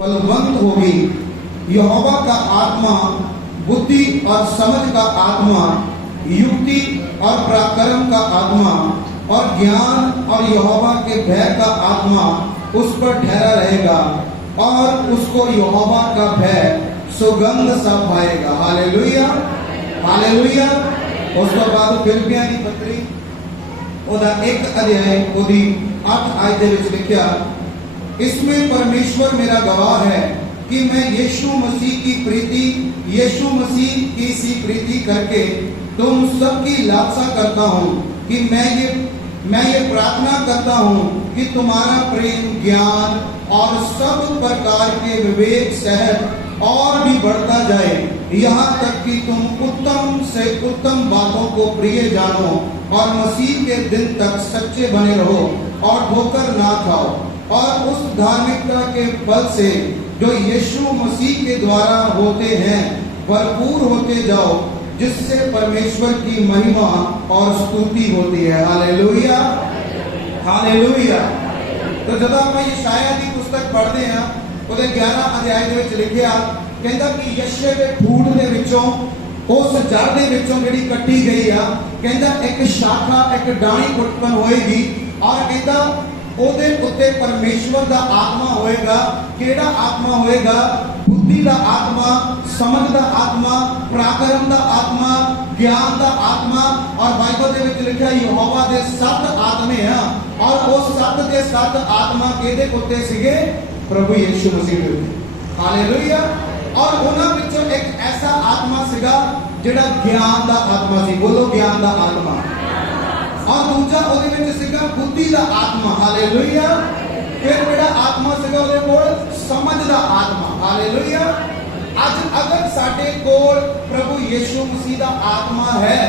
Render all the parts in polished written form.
फलवंत होगी। यहोवा का आत्मा बुद्धि और समझ का आत्मा, युक्ति और पराक्रम का आत्मा और ज्ञान और यहोवा के भय का आत्मा उस पर ठहरा रहेगा और उसको यहोवा का भय सुगंध सा भाएगा। Hallelujah, hallelujah. उस तो बाद फिलिपियां दी पत्री ओदा 1 अध्याय ओदी 8 आयत दे विच लिखिया, इसमें परमेश्वर मेरा गवाह है कि मैं यीशु मसीह की प्रीति, यीशु मसीह की सी प्रीति करके तुम सबकी लालसा करता हूँ कि मैं ये प्रार्थना करता हूँ कि तुम्हारा प्रेम, ज्ञान और सब प्रकार के विवेक सहित और भी बढ़ता जाए, यहाँ तक कि तुम उत्तम से उत्तम बातों को प्रिय जानो और मसीह के दिन तक सच्चे बने रहो और ठोकर ना खाओ, और उस धार्मिकता के फल से जो यीशु मसीह के द्वारा होते हैं भरपूर होते जाओ, जिससे परमेश्वर की महिमा और स्तुति होती है। Hallelujah, hallelujah. तो जब आप यशायाह की पुस्तक पढ़ते हैं ਉਹਦੇ 11 ਅਧਿਆਇ ਦੇ ਵਿੱਚ ਲਿਖਿਆ, ਕਹਿੰਦਾ ਕਿ ਯਸ਼ੇ ਦੇ ਫੂਟ ਦੇ ਵਿੱਚੋਂ, ਉਸ ਜੜ ਦੇ ਵਿੱਚੋਂ ਜਿਹੜੀ ਕੱਟੀ ਗਈ ਆ, ਕਹਿੰਦਾ ਇੱਕ ਸ਼ਾਖਾ, ਇੱਕ ਡਾਣੀ ਉਤਪੰਨ ਹੋਏਗੀ ਔਰ ਕਹਿੰਦਾ ਉਹਦੇ ਉੱਤੇ ਪਰਮੇਸ਼ਵਰ ਦਾ ਆਤਮਾ ਹੋਏਗਾ। ਕਿਹੜਾ ਆਤਮਾ ਹੋਏਗਾ? बुद्धि का आत्मा, समझ का आत्मा, पराक्रम का आत्मा, ज्ञान का आत्मा। और बाइबल दे विच लिखा यहोवा दे 7 आत्मे हैं और उस 7 के 7 आत्मा केदे उत्ते सीगे? प्रभु यीशु मसीह दे उत्ते। हालेलुया। और उन्हां विचों एक ऐसा आत्मा सीगा जिहड़ा ज्ञान का आत्मा सी। बोलो ज्ञान का आत्मा। और दूजा ਉਹਦੇ ਵਿੱਚ ਸੀਗਾ बुद्धि का आत्मा। हालेलुया। फिर ਜਿਹੜਾ आत्मा ਸੀਗਾ ਉਹਦੇ ਕੋਲ समझ का आत्मा। हालेलुया। आज अगर साडे कोल प्रभु यीशु मसीह का आत्मा है,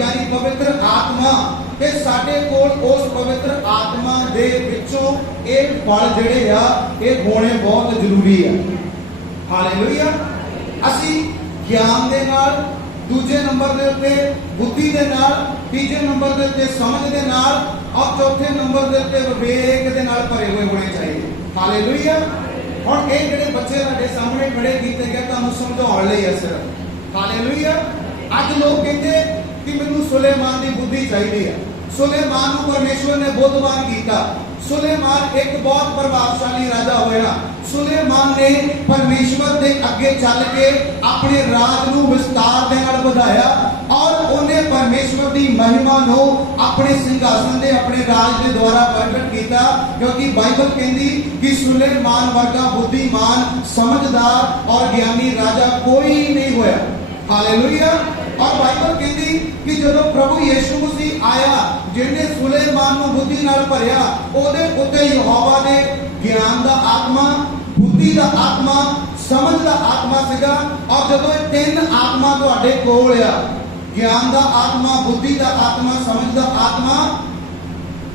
यानी पवित्र आत्मा, ते साडे कोल उस पवित्र आत्मा दे विचों ये फल जिहड़े आ ये होने बहुत जरूरी है। हालेलुया। असी ज्ञान दे नाल, दूजे नंबर दे उत्ते बुद्धि दे नाल, तीजे नंबर दे उत्ते समझ दे नाल और चौथे नंबर दे उत्ते विवेक दे नाल भरे हुए होने चाहिए। हालेलुया। और ये जिहड़े बच्चे तुहाडे सामने खड़े कीते गए तुहानूं समझाउण लई है सिर्फ। हालेलुया। अज लोग कहते कि मैनूं सुलेमान की बुद्धि चाहिए है। सुलेमान नूं परमेश्वर ने बुद्धिमान कीता। सुलेमान एक बहुत प्रभावशाली राजा होया। सुलेमान ने परमेश्वर के अगे चल के अपने राज नूं विस्तार दे नाल वधाया और उन्हें परमेश्वर की महिमा नूं अपने सिंहासन दे, अपने राज के द्वारा प्रगट किया। क्योंकि बाइबल कहती कि सुलेमान वर्गा बुद्धिमान, समझदार और ज्ञानी राजा कोई नहीं होया। हालेलुया। और बाइबल कहती कि जब प्रभु यीशु मसीह आया जिन्हें सुलेमान नूं बुद्धि नाल भरिया, ओदे उत्ते यहोवा ने ज्ञान का आत्मा, बुद्धि का आत्मा, समझ का आत्मा सीगा। और जब ये 3 आत्मा तुहाडे कोल आ, ज्ञान का आत्मा, बुद्धि का आत्मा, समझ का आत्मा,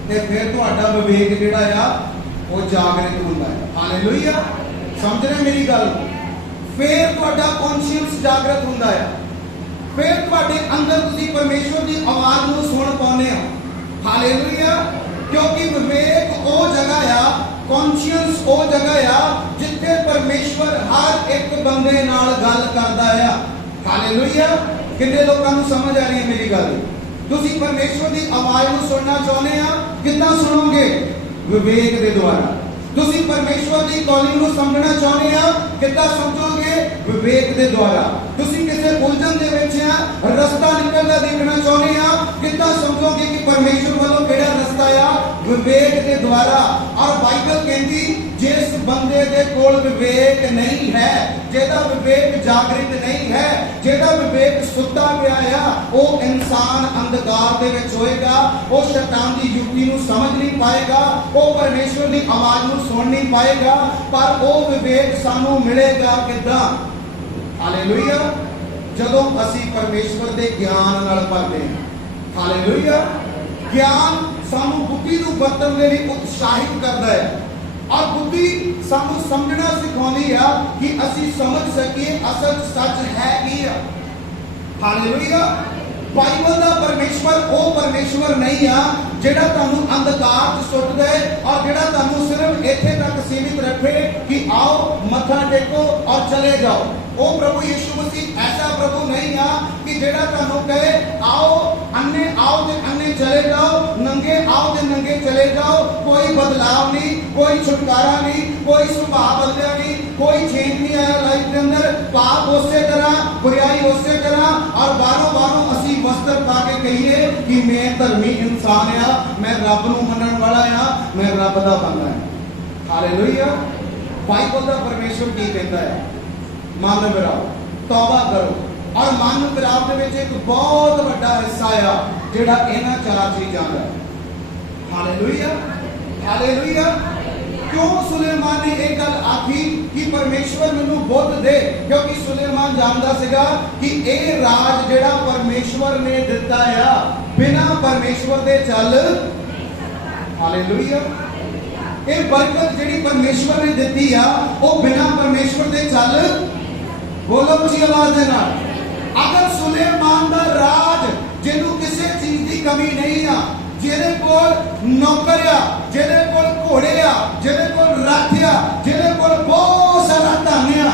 ते फिर तुहाडा विवेक जिहड़ा आ वो जागृत हुंदा है। हालेलुया। समझ रहे मेरी गल? फिर तुहाडा कॉन्शियस जागृत हुंदा है। फिर तुहाडे अंदर तुसीं परमेश्वर की आवाज़ नूं सुण पाउने हो। हालेलुया। क्योंकि विवेक वो जगह आ, कॉन्शियस वो जगह आ जिथे परमेश्वर हर एक बंदे नाल गल करदा है। हालेलुया। कितने लोगों को समझ आ रही है मेरी गल? तुसीं परमेश्वर की आवाज़ नूं सुनना चाहुंदे आ, किद्दां सुनोगे? विवेक के द्वारा। तुसीं परमेश्वर की कॉलिंग नूं समझना चाहुंदे आ, किद्दां समझोगे? विवेक के द्वारा। तुसीं किसी उलझन दे विच आ, रस्ता निकलदा देखना चाहुंदे आ, किद्दां समझोगे कि परमेश्वर वालों केड़ा रस्ता आ? विवेक के द्वारा। और बाइबल कहती जिस बंदे दे कोल विवेक नहीं है, जेदा विवेक जागृत नहीं है, जेदा विवेक सुता पिया आ, वो इंसान अंधकार दे विच होएगा। वो शैतान की युक्ति नूं समझ नहीं पाएगा, वो परमेश्वर की आवाज़ नूं सुन नहीं पाएगा। पर वो विवेक सानू मिलेगा किद्दां? हालेलुया। जदों असी परमेश्वर के ज्ञान नाल भरदे हां। हालेलुया। ज्ञान सानू बुद्धि नूं वरतण दे लई उत्साहित करदा है और बुद्धि सानू समझना सिखाउंदी है कि असी समझ सकीए असल सच है की है। हालेलुया। ਬਾਈਬਲ ਦਾ ਪਰਮੇਸ਼ਵਰ ਉਹ ਪਰਮੇਸ਼ਵਰ ਨਹੀਂ ਆ ਜਿਹੜਾ ਤੁਹਾਨੂੰ ਅੰਧਕਾਰ 'ਚ ਸੁੱਟ ਦੇ ਔਰ ਜਿਹੜਾ ਤੁਹਾਨੂੰ ਸਿਰਫ ਇੱਥੇ ਤੱਕ ਸੀਮਿਤ ਰੱਖੇ ਕਿ आओ मत्था टेको और चले जाओ। ओ प्रभु यीशु मसीह ऐसा प्रभु नहीं आ कि जेड़ा तुहानू कहे आओ ते अन्ने चले जाओ, नंगे आओ ते नंगे चले जाओ। कोई बदलाव नहीं, कोई छुटकारा नहीं, कोई सुभाव बदलिया नहीं, कोई चेंज नहीं आया लाइफ के अंदर। पाप उसे तरह, बुराई उसे तरह और बारों असी वस्त्र पा के कहिए कि मैं धर्मी इंसान आ, मैं रब नू मनण वाला आ, मैं रब दा बंदा आ। हालेलुया। बाइबल का परमेश्वर की कहता है मन फिराओ, तौबा करो। और मन फिराव के विच एक बहुत बड़ा हिस्सा आ जिहड़ा इन्हां चार चीज़ां दा है। Hallelujah, hallelujah. क्यों सुलेमान ने एक गल आखी कि परमेश्वर मैनू बुद्ध दे, क्योंकि सुलेमान जानता सीगा कि यह राज जिहड़ा परमेश्वर ने दिता है बिना परमेश्वर दे चल। हालेलुया। ये बरकत जिहड़ी परमेश्वर ने दी आ वो बिना परमेश्वर दे चल। बोलो उच्ची आवाज दे नाल। अगर सुलेमान दा राज जिन्हों किसी चीज की कमी नहीं आ, जिहदे कोल नौकर आ, जिहदे कोल घोड़े आ, जिहदे कोल रथ आ, जिहदे कोल बहुत सारा धन आ,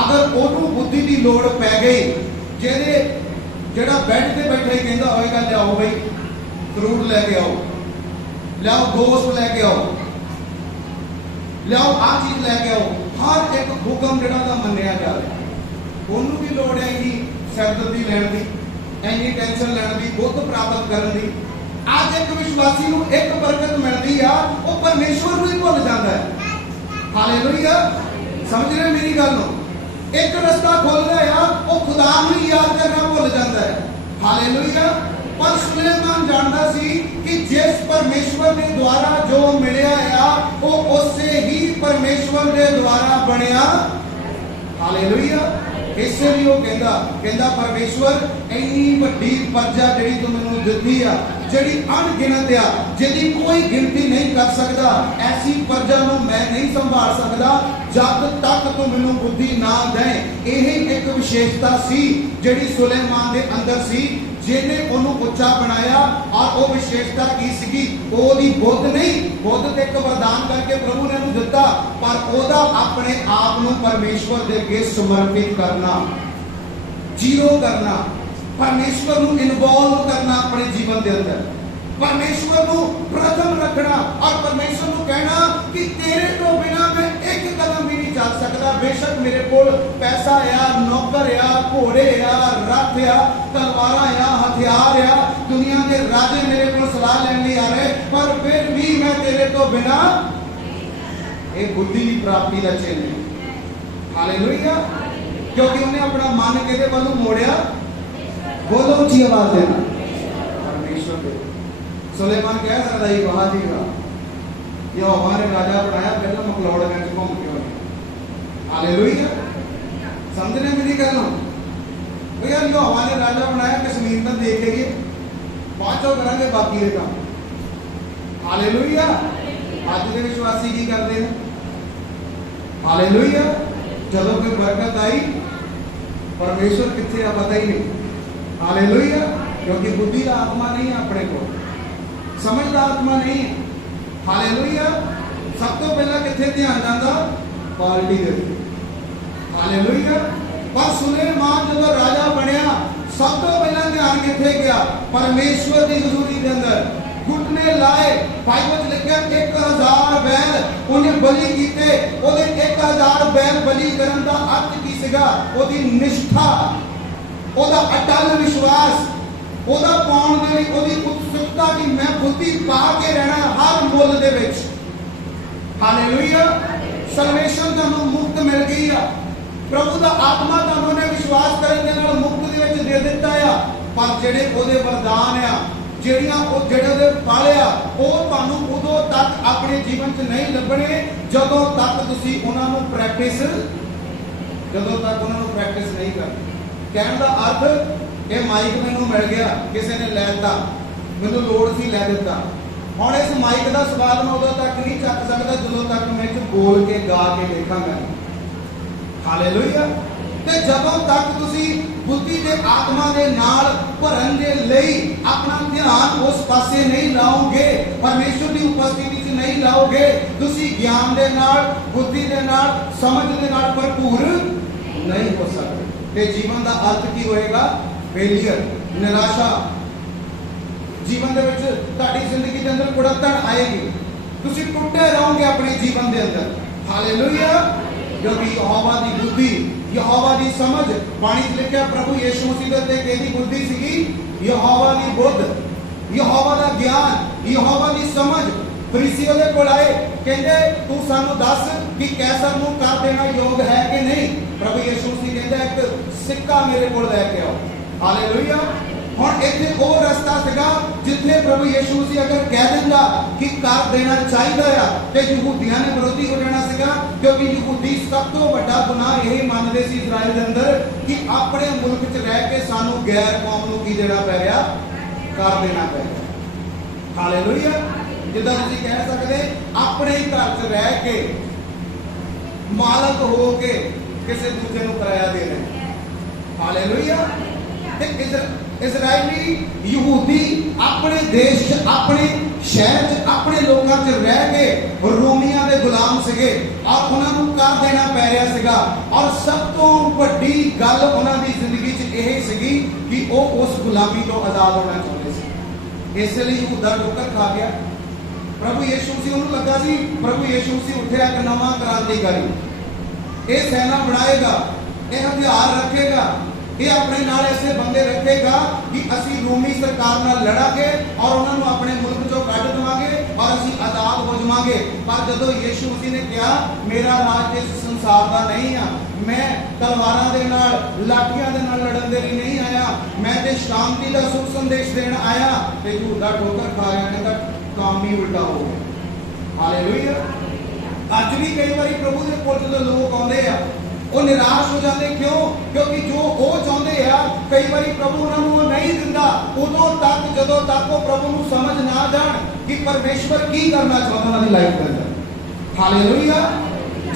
अगर ओनू बुद्धि की लोड़ पै गई, जिहड़ा बैठ के बैठा ही कहता होएगा लियाओ बई फ्रूट लैके आओ, लियाओ दोस्त लैके आओ, लियाओ आ चीज लैके आओ, हर एक हुक्म जिहड़ा दा मन्निया जाए। ओनू भी लोड़ है इन्नी सरदर्दी लैण दी, इन्नी टेंशन लैण दी, बुद्ध प्राप्त करन दी। आज एक विश्वासी नू एक बरकत मिलती आ, वो परमेश्वर नू ही भुल जाता है। हालेलुया। समझ रहे मेरी गल नू? एक रास्ता खोल रहा आ, वो खुदा नू ही याद करना भुल जाता है। हालेलुया। पर सुलेमान जानता सी कि जिस परमेश्वर के द्वारा जो मिलया है वो उससे ही परमेश्वर के द्वारा बनया। हालेलुया। इसलिए वो कहता परमेश्वर इन्नी वड्डी प्रजा जिहड़ी तू मैनूं दित्ती आ, जिहड़ी अणगिनत आ, जिहदी कोई गिनती नहीं कर सकता, ऐसी प्रजा नूं मैं नहीं संभाल सकता जब तक तू मैनूं बुद्धि ना दे। यही एक विशेषता सी जिहड़ी सुलेमान दे अंदर सी, जिन्हें उन्हों उच्चा बनाया। और वो विशेषता की सी, ओदी बुद्ध नहीं, बुद्ध ते एक वरदान करके प्रभु ने दिता, पर ओदा अपने आप नूं परमेश्वर दे अगे समर्पित करना, जीरो करना, परमेश्वर नूं इन्वॉल्व करना अपने जीवन के अंदर, परमेश्वर नूं प्रथम रखना और परमेश्वर नूं कहना कि तेरे तो बिना मैं एक कदम भी नहीं चल सकता। बेशक मेरे कोल पैसा आ, नौकर आ, घोड़े आ, रथ आ, तलवार आ, हथियार आ, दुनिया के राजे मेरे को सलाह लेने आ रहे, पर फिर भी मैं तेरे तो बिना एक बुद्धि की प्राप्ति का चिन्ह है। हालेलुया। क्योंकि उन्हें अपना मन के वालों मोड़िया। बोलो उच्ची आवाज देना परमेश्वर के। सुलेमान कह सकता है वाह जी वाह, यहोवा ने राजा बनाया, पहले मकलौड़गंज घूम के आए। हालेलुया। समझ रहे मेरी गल? भैया यहोवा ने राजा बनाया, कश्मीर तक देख के गए, बाद चो करेंगे बाकी के काम। हालेलुया। आज के विश्वासी की करते हैं? हालेलुया। जब कोई बरकत आई, परमेश्वर कितने आ पता ही नहीं। हालेलुया। क्योंकि बुद्धि का आत्मा नहीं है अपने को, समझ का आत्मा नहीं है। हालेलुया। सब तो पहला कितने ध्यान जाता? पार्टी के। हालेलुया। पर सुलेमान जब राजा बनया, सब तो पहला ध्यान कितने गया? परमेश्वर की हजूरी के अंदर घुटने लाए। बाइबल लिखा 1000 बैल उन्हें बलि कीते। ओदे 1000 बैल बलि करन दा अर्थ की सीगा? ओदी निष्ठा, ओदा अटल विश्वास, ओदा पाउण दे लई ओदी उत्सुकता कि मैं बुद्धि पा के रहना हर मुल दे विच। हालेलुया। सल्वेशन तुहानू मुफ्त मिल गई आ, प्रभु दा आत्मा तुहानू ने विश्वास करन दे नाल मुफ्त दे विच दे दित्ता आ। पर जेड़े ओदे वरदान आ, ਜਿਹੜੀਆਂ ਉਹ ਜਿਹੜੇ ਦੇ ਪਾਲਿਆ, ਉਹ ਤੁਹਾਨੂੰ ਉਦੋਂ ਤੱਕ ਆਪਣੇ ਜੀਵਨ 'ਚ ਨਹੀਂ ਲੱਭਣੇ ਜਦੋਂ ਤੱਕ ਤੁਸੀਂ ਉਹਨਾਂ ਨੂੰ ਪ੍ਰੈਕਟਿਸ ਨਹੀਂ ਕਰਦੇ। ਕਹਿਣ ਦਾ ਅਰਥ ਇਹ ਮਾਈਕ ਮੈਨੂੰ ਮਿਲ ਗਿਆ, ਕਿਸੇ ਨੇ ਲੈ ਦਿੱਤਾ, ਮੈਨੂੰ ਲੋੜ ਸੀ ਲੈ ਦਿੱਤਾ। ਹੁਣ ਇਸ ਮਾਈਕ ਦਾ ਸਵਾਦ ਮੈਂ ਉਦੋਂ ਤੱਕ ਨਹੀਂ ਚੱਕ ਸਕਦਾ ਜਦੋਂ ਤੱਕ ਮੈਂ ਇਹ ਬੋਲ ਕੇ ਗਾ ਕੇ ਦੇਖਾਂਗਾ। ਹਾਲੇਲੂਇਆ। ਤੇ ਜਦੋਂ ਤੱਕ ਤੁਸੀਂ ਬੁੱਧੀ ਦੇ ਆਤਮਾ ਦੇ ਨਾਲ ਭਰਨ ਦੇ ਲਈ ਆਪਣਾ ਧਿਆਨ ਉਸ ਪਾਸੇ ਨਹੀਂ ਲਾਓਗੇ, ਪਰਮੇਸ਼ਵਰ ਦੀ ਉਪਸਥਿਤੀ 'ਚ ਨਹੀਂ ਲਾਓਗੇ, ਤੁਸੀਂ ਗਿਆਨ ਦੇ ਨਾਲ, ਬੁੱਧੀ ਦੇ ਨਾਲ, ਸਮਝ ਦੇ ਨਾਲ ਭਰਪੂਰ ਨਹੀਂ ਹੋ ਸਕਦੇ। ਤੇ ਜੀਵਨ ਦਾ ਅਰਥ ਕੀ ਹੋਏਗਾ? ਫੇਲੀਅਰ, ਨਿਰਾਸ਼ਾ। ਜੀਵਨ ਦੇ ਵਿੱਚ ਤੁਹਾਡੀ ਜ਼ਿੰਦਗੀ ਦੇ ਅੰਦਰ ਕੁੜੱਤਣ ਆਏਗੀ, ਤੁਸੀਂ ਟੁੱਟੇ ਰਹੋਗੇ ਆਪਣੇ ਜੀਵਨ ਦੇ ਅੰਦਰ। ਹਾਲੇਲੂਇਆ। ਕਿਉਂਕਿ ਯਹੋਵਾ ਦੀ ਬੁੱਧੀ, ਯਹੋਵਾ ਦੀ ਸਮਝ, ਬਾਣੀ 'ਚ ਲਿਖਿਆ ਪ੍ਰਭੂ ਯਿਸੂ ਮਸੀਹ ਦੇ ਉੱਤੇ ਕਿਹਦੀ ਬੁੱਧੀ ਸੀਗੀ? ਯਹੋਵਾ ਦੀ ਬੁੱਧ, ਯਹੋਵਾ ਦਾ ਗਿਆਨ, ਯਹੋਵਾ ਦੀ ਸਮਝ। ਫਰੀਸੀ ਉਹਦੇ ਕੋਲ ਆਏ, ਕਹਿੰਦੇ ਤੂੰ ਸਾਨੂੰ ਦੱਸ ਕਿ ਕੈਸਰ ਨੂੰ ਕਰ ਦੇਣਾ ਯੋਗ ਹੈ ਕਿ ਨਹੀਂ? ਪ੍ਰਭੂ ਯਿਸੂ ਮਸੀਹ ਕਹਿੰਦਾ ਇੱਕ ਸਿੱਕਾ ਮੇਰੇ ਕੋਲ ਲੈ ਕੇ ਆਓ। ਹਾਲੇਲੂਇਆ। ਹੁਣ ਇੱਥੇ ਉਹ ਰਸਤਾ ਸੀਗਾ ਜਿੱਥੇ ਪ੍ਰਭੂ ਯਿਸੂ ਮਸੀਹ ਅਗਰ ਕਹਿ ਦਿੰਦਾ ਕਿ ਕਰ ਦੇਣਾ ਚਾਹੀਦਾ ਆ ਤੇ ਯਹੂਦੀਆਂ ਨੇ ਵਿਰੋਧੀ ਹੋ ਜਾਣਾ ਸੀਗਾ, ਕਿਉਂਕਿ ਯਹੂਦੀ ਸਭ ਤੋਂ ਵੱਡਾ ਗੁਨਾਹ ਇਹ ਮੰਨਦੇ ਸੀ ਇਜ਼ਰਾਈਲ ਦੇ ਅੰਦਰ ਕਿ ਆਪਣੇ ਮੁਲਕ 'ਚ ਰਹਿ ਕੇ ਸਾਨੂੰ ਗੈਰ ਕੌਮ ਨੂੰ ਕੀ ਦੇਣਾ ਪੈ ਰਿਹਾ? ਕਰ ਦੇਣਾ ਪੈ ਰਿਹਾ। ਹਾਲੇਲੂਇਆ। ਜਿੱਦਾਂ ਤੁਸੀਂ ਕਹਿ ਸਕਦੇ ਆਪਣੇ ਹੀ ਘਰ 'ਚ ਰਹਿ ਕੇ ਮਾਲਕ ਹੋ ਕੇ ਕਿਸੇ ਦੂਜੇ ਨੂੰ ਕਿਰਾਇਆ ਦੇ ਰਹੇ। ਹਾਲੇਲੂਇਆ। ਤੇ ਇਜ਼ਰਾਈਲੀ ਯਹੂਦੀ ਆਪਣੇ ਦੇਸ਼ 'ਚ, ਆਪਣੇ ਸ਼ਹਿਰ 'ਚ, ਆਪਣੇ ਲੋਕਾਂ 'ਚ ਰਹਿ ਕੇ ਰੋਮੀਆਂ ਦੇ ਗੁਲਾਮ ਸੀਗੇ ਔਰ ਉਹਨਾਂ ਨੂੰ ਕਰ ਦੇਣਾ ਪੈ ਰਿਹਾ ਸੀਗਾ। ਔਰ ਸਭ ਤੋਂ ਵੱਡੀ ਗੱਲ ਉਹਨਾਂ ਦੀ ਜ਼ਿੰਦਗੀ 'ਚ ਇਹ ਸੀਗੀ ਕਿ ਉਹ ਉਸ ਗੁਲਾਮੀ ਤੋਂ ਆਜ਼ਾਦ ਹੋਣਾ ਚਾਹੁੰਦੇ ਸੀ। ਇਸ ਲਈ ਯਹੂਦਾ ਠੋਕਰ ਖਾ ਗਿਆ। ਪ੍ਰਭੂ ਯਿਸੂ ਮਸੀਹ ਉਹਨੂੰ ਲੱਗਾ ਸੀ, ਪ੍ਰਭੂ ਯਿਸੂ ਮਸੀਹ ਉੱਠਿਆ ਇੱਕ ਨਵਾਂ ਕ੍ਰਾਂਤੀਕਾਰੀ, ਇਹ ਸੈਨਾ ਬਣਾਏਗਾ, ਇਹ ਹਥਿਆਰ ਰੱਖੇਗਾ, ਇਹ ਆਪਣੇ ਨਾਲ ਐਸੇ ਬੰਦੇ ਰੱਖੇਗਾ ਕਿ ਅਸੀਂ ਰੋਮੀ ਸਰਕਾਰ ਨਾਲ ਲੜਾਂਗੇ ਔਰ ਉਹਨਾਂ ਨੂੰ ਆਪਣੇ ਮੁਲਕ ਚੋਂ ਕੱਢ ਦੇਵਾਂਗੇ ਔਰ ਅਸੀਂ ਆਜ਼ਾਦ ਹੋ ਜਾਵਾਂਗੇ। ਪਰ ਜਦੋਂ ਯਿਸੂ ਮਸੀਹ ਨੇ ਕਿਹਾ ਮੇਰਾ ਰਾਜ ਇਸ ਸੰਸਾਰ ਦਾ ਨਹੀਂ ਆ, ਮੈਂ ਤਲਵਾਰਾਂ ਦੇ ਨਾਲ, ਲਾਠੀਆਂ ਦੇ ਨਾਲ ਲੜਨ ਦੇ ਲਈ ਨਹੀਂ ਆਇਆ, ਮੈਂ ਤੇ ਸ਼ਾਂਤੀ ਦਾ ਸੁਖ ਸੰਦੇਸ਼ ਦੇਣ ਆਇਆ, ਤੇ ਯਹੂਦਾ ਠੋਕਰ ਖਾਇਆ, ਕਹਿੰਦਾ ਕੰਮ ਹੀ ਉਲਟਾ ਹੋ ਗਿਆ। ਹਾਲੇਲੂਇਆ। ਅੱਜ ਵੀ ਕਈ ਵਾਰੀ ਪ੍ਰਭੂ ਦੇ ਕੋਲ ਜਦੋਂ ਲੋਕ ਆਉਂਦੇ ਆ ਉਹ ਨਿਰਾਸ਼ ਹੋ ਜਾਂਦੇ। ਕਿਉਂ? ਕਿਉਂਕਿ ਜੋ ਉਹ ਚਾਹੁੰਦੇ ਆ ਕਈ ਵਾਰੀ ਪ੍ਰਭੂ ਉਹਨਾਂ ਨੂੰ ਉਹ ਨਹੀਂ ਦਿੰਦਾ। ਉਦੋਂ ਤੱਕ ਜਦੋਂ ਤੱਕ ਉਹ ਪ੍ਰਭੂ ਨੂੰ ਸਮਝ ਨਾ ਜਾਣ ਕਿ ਪਰਮੇਸ਼ਵਰ ਕੀ ਕਰਨਾ ਚਾਹੁੰਦਾ ਉਹਨਾਂ ਦੀ ਲਾਈਫ ਦੇ ਅੰਦਰ। ਹਾਲੇਲੂਇਆ।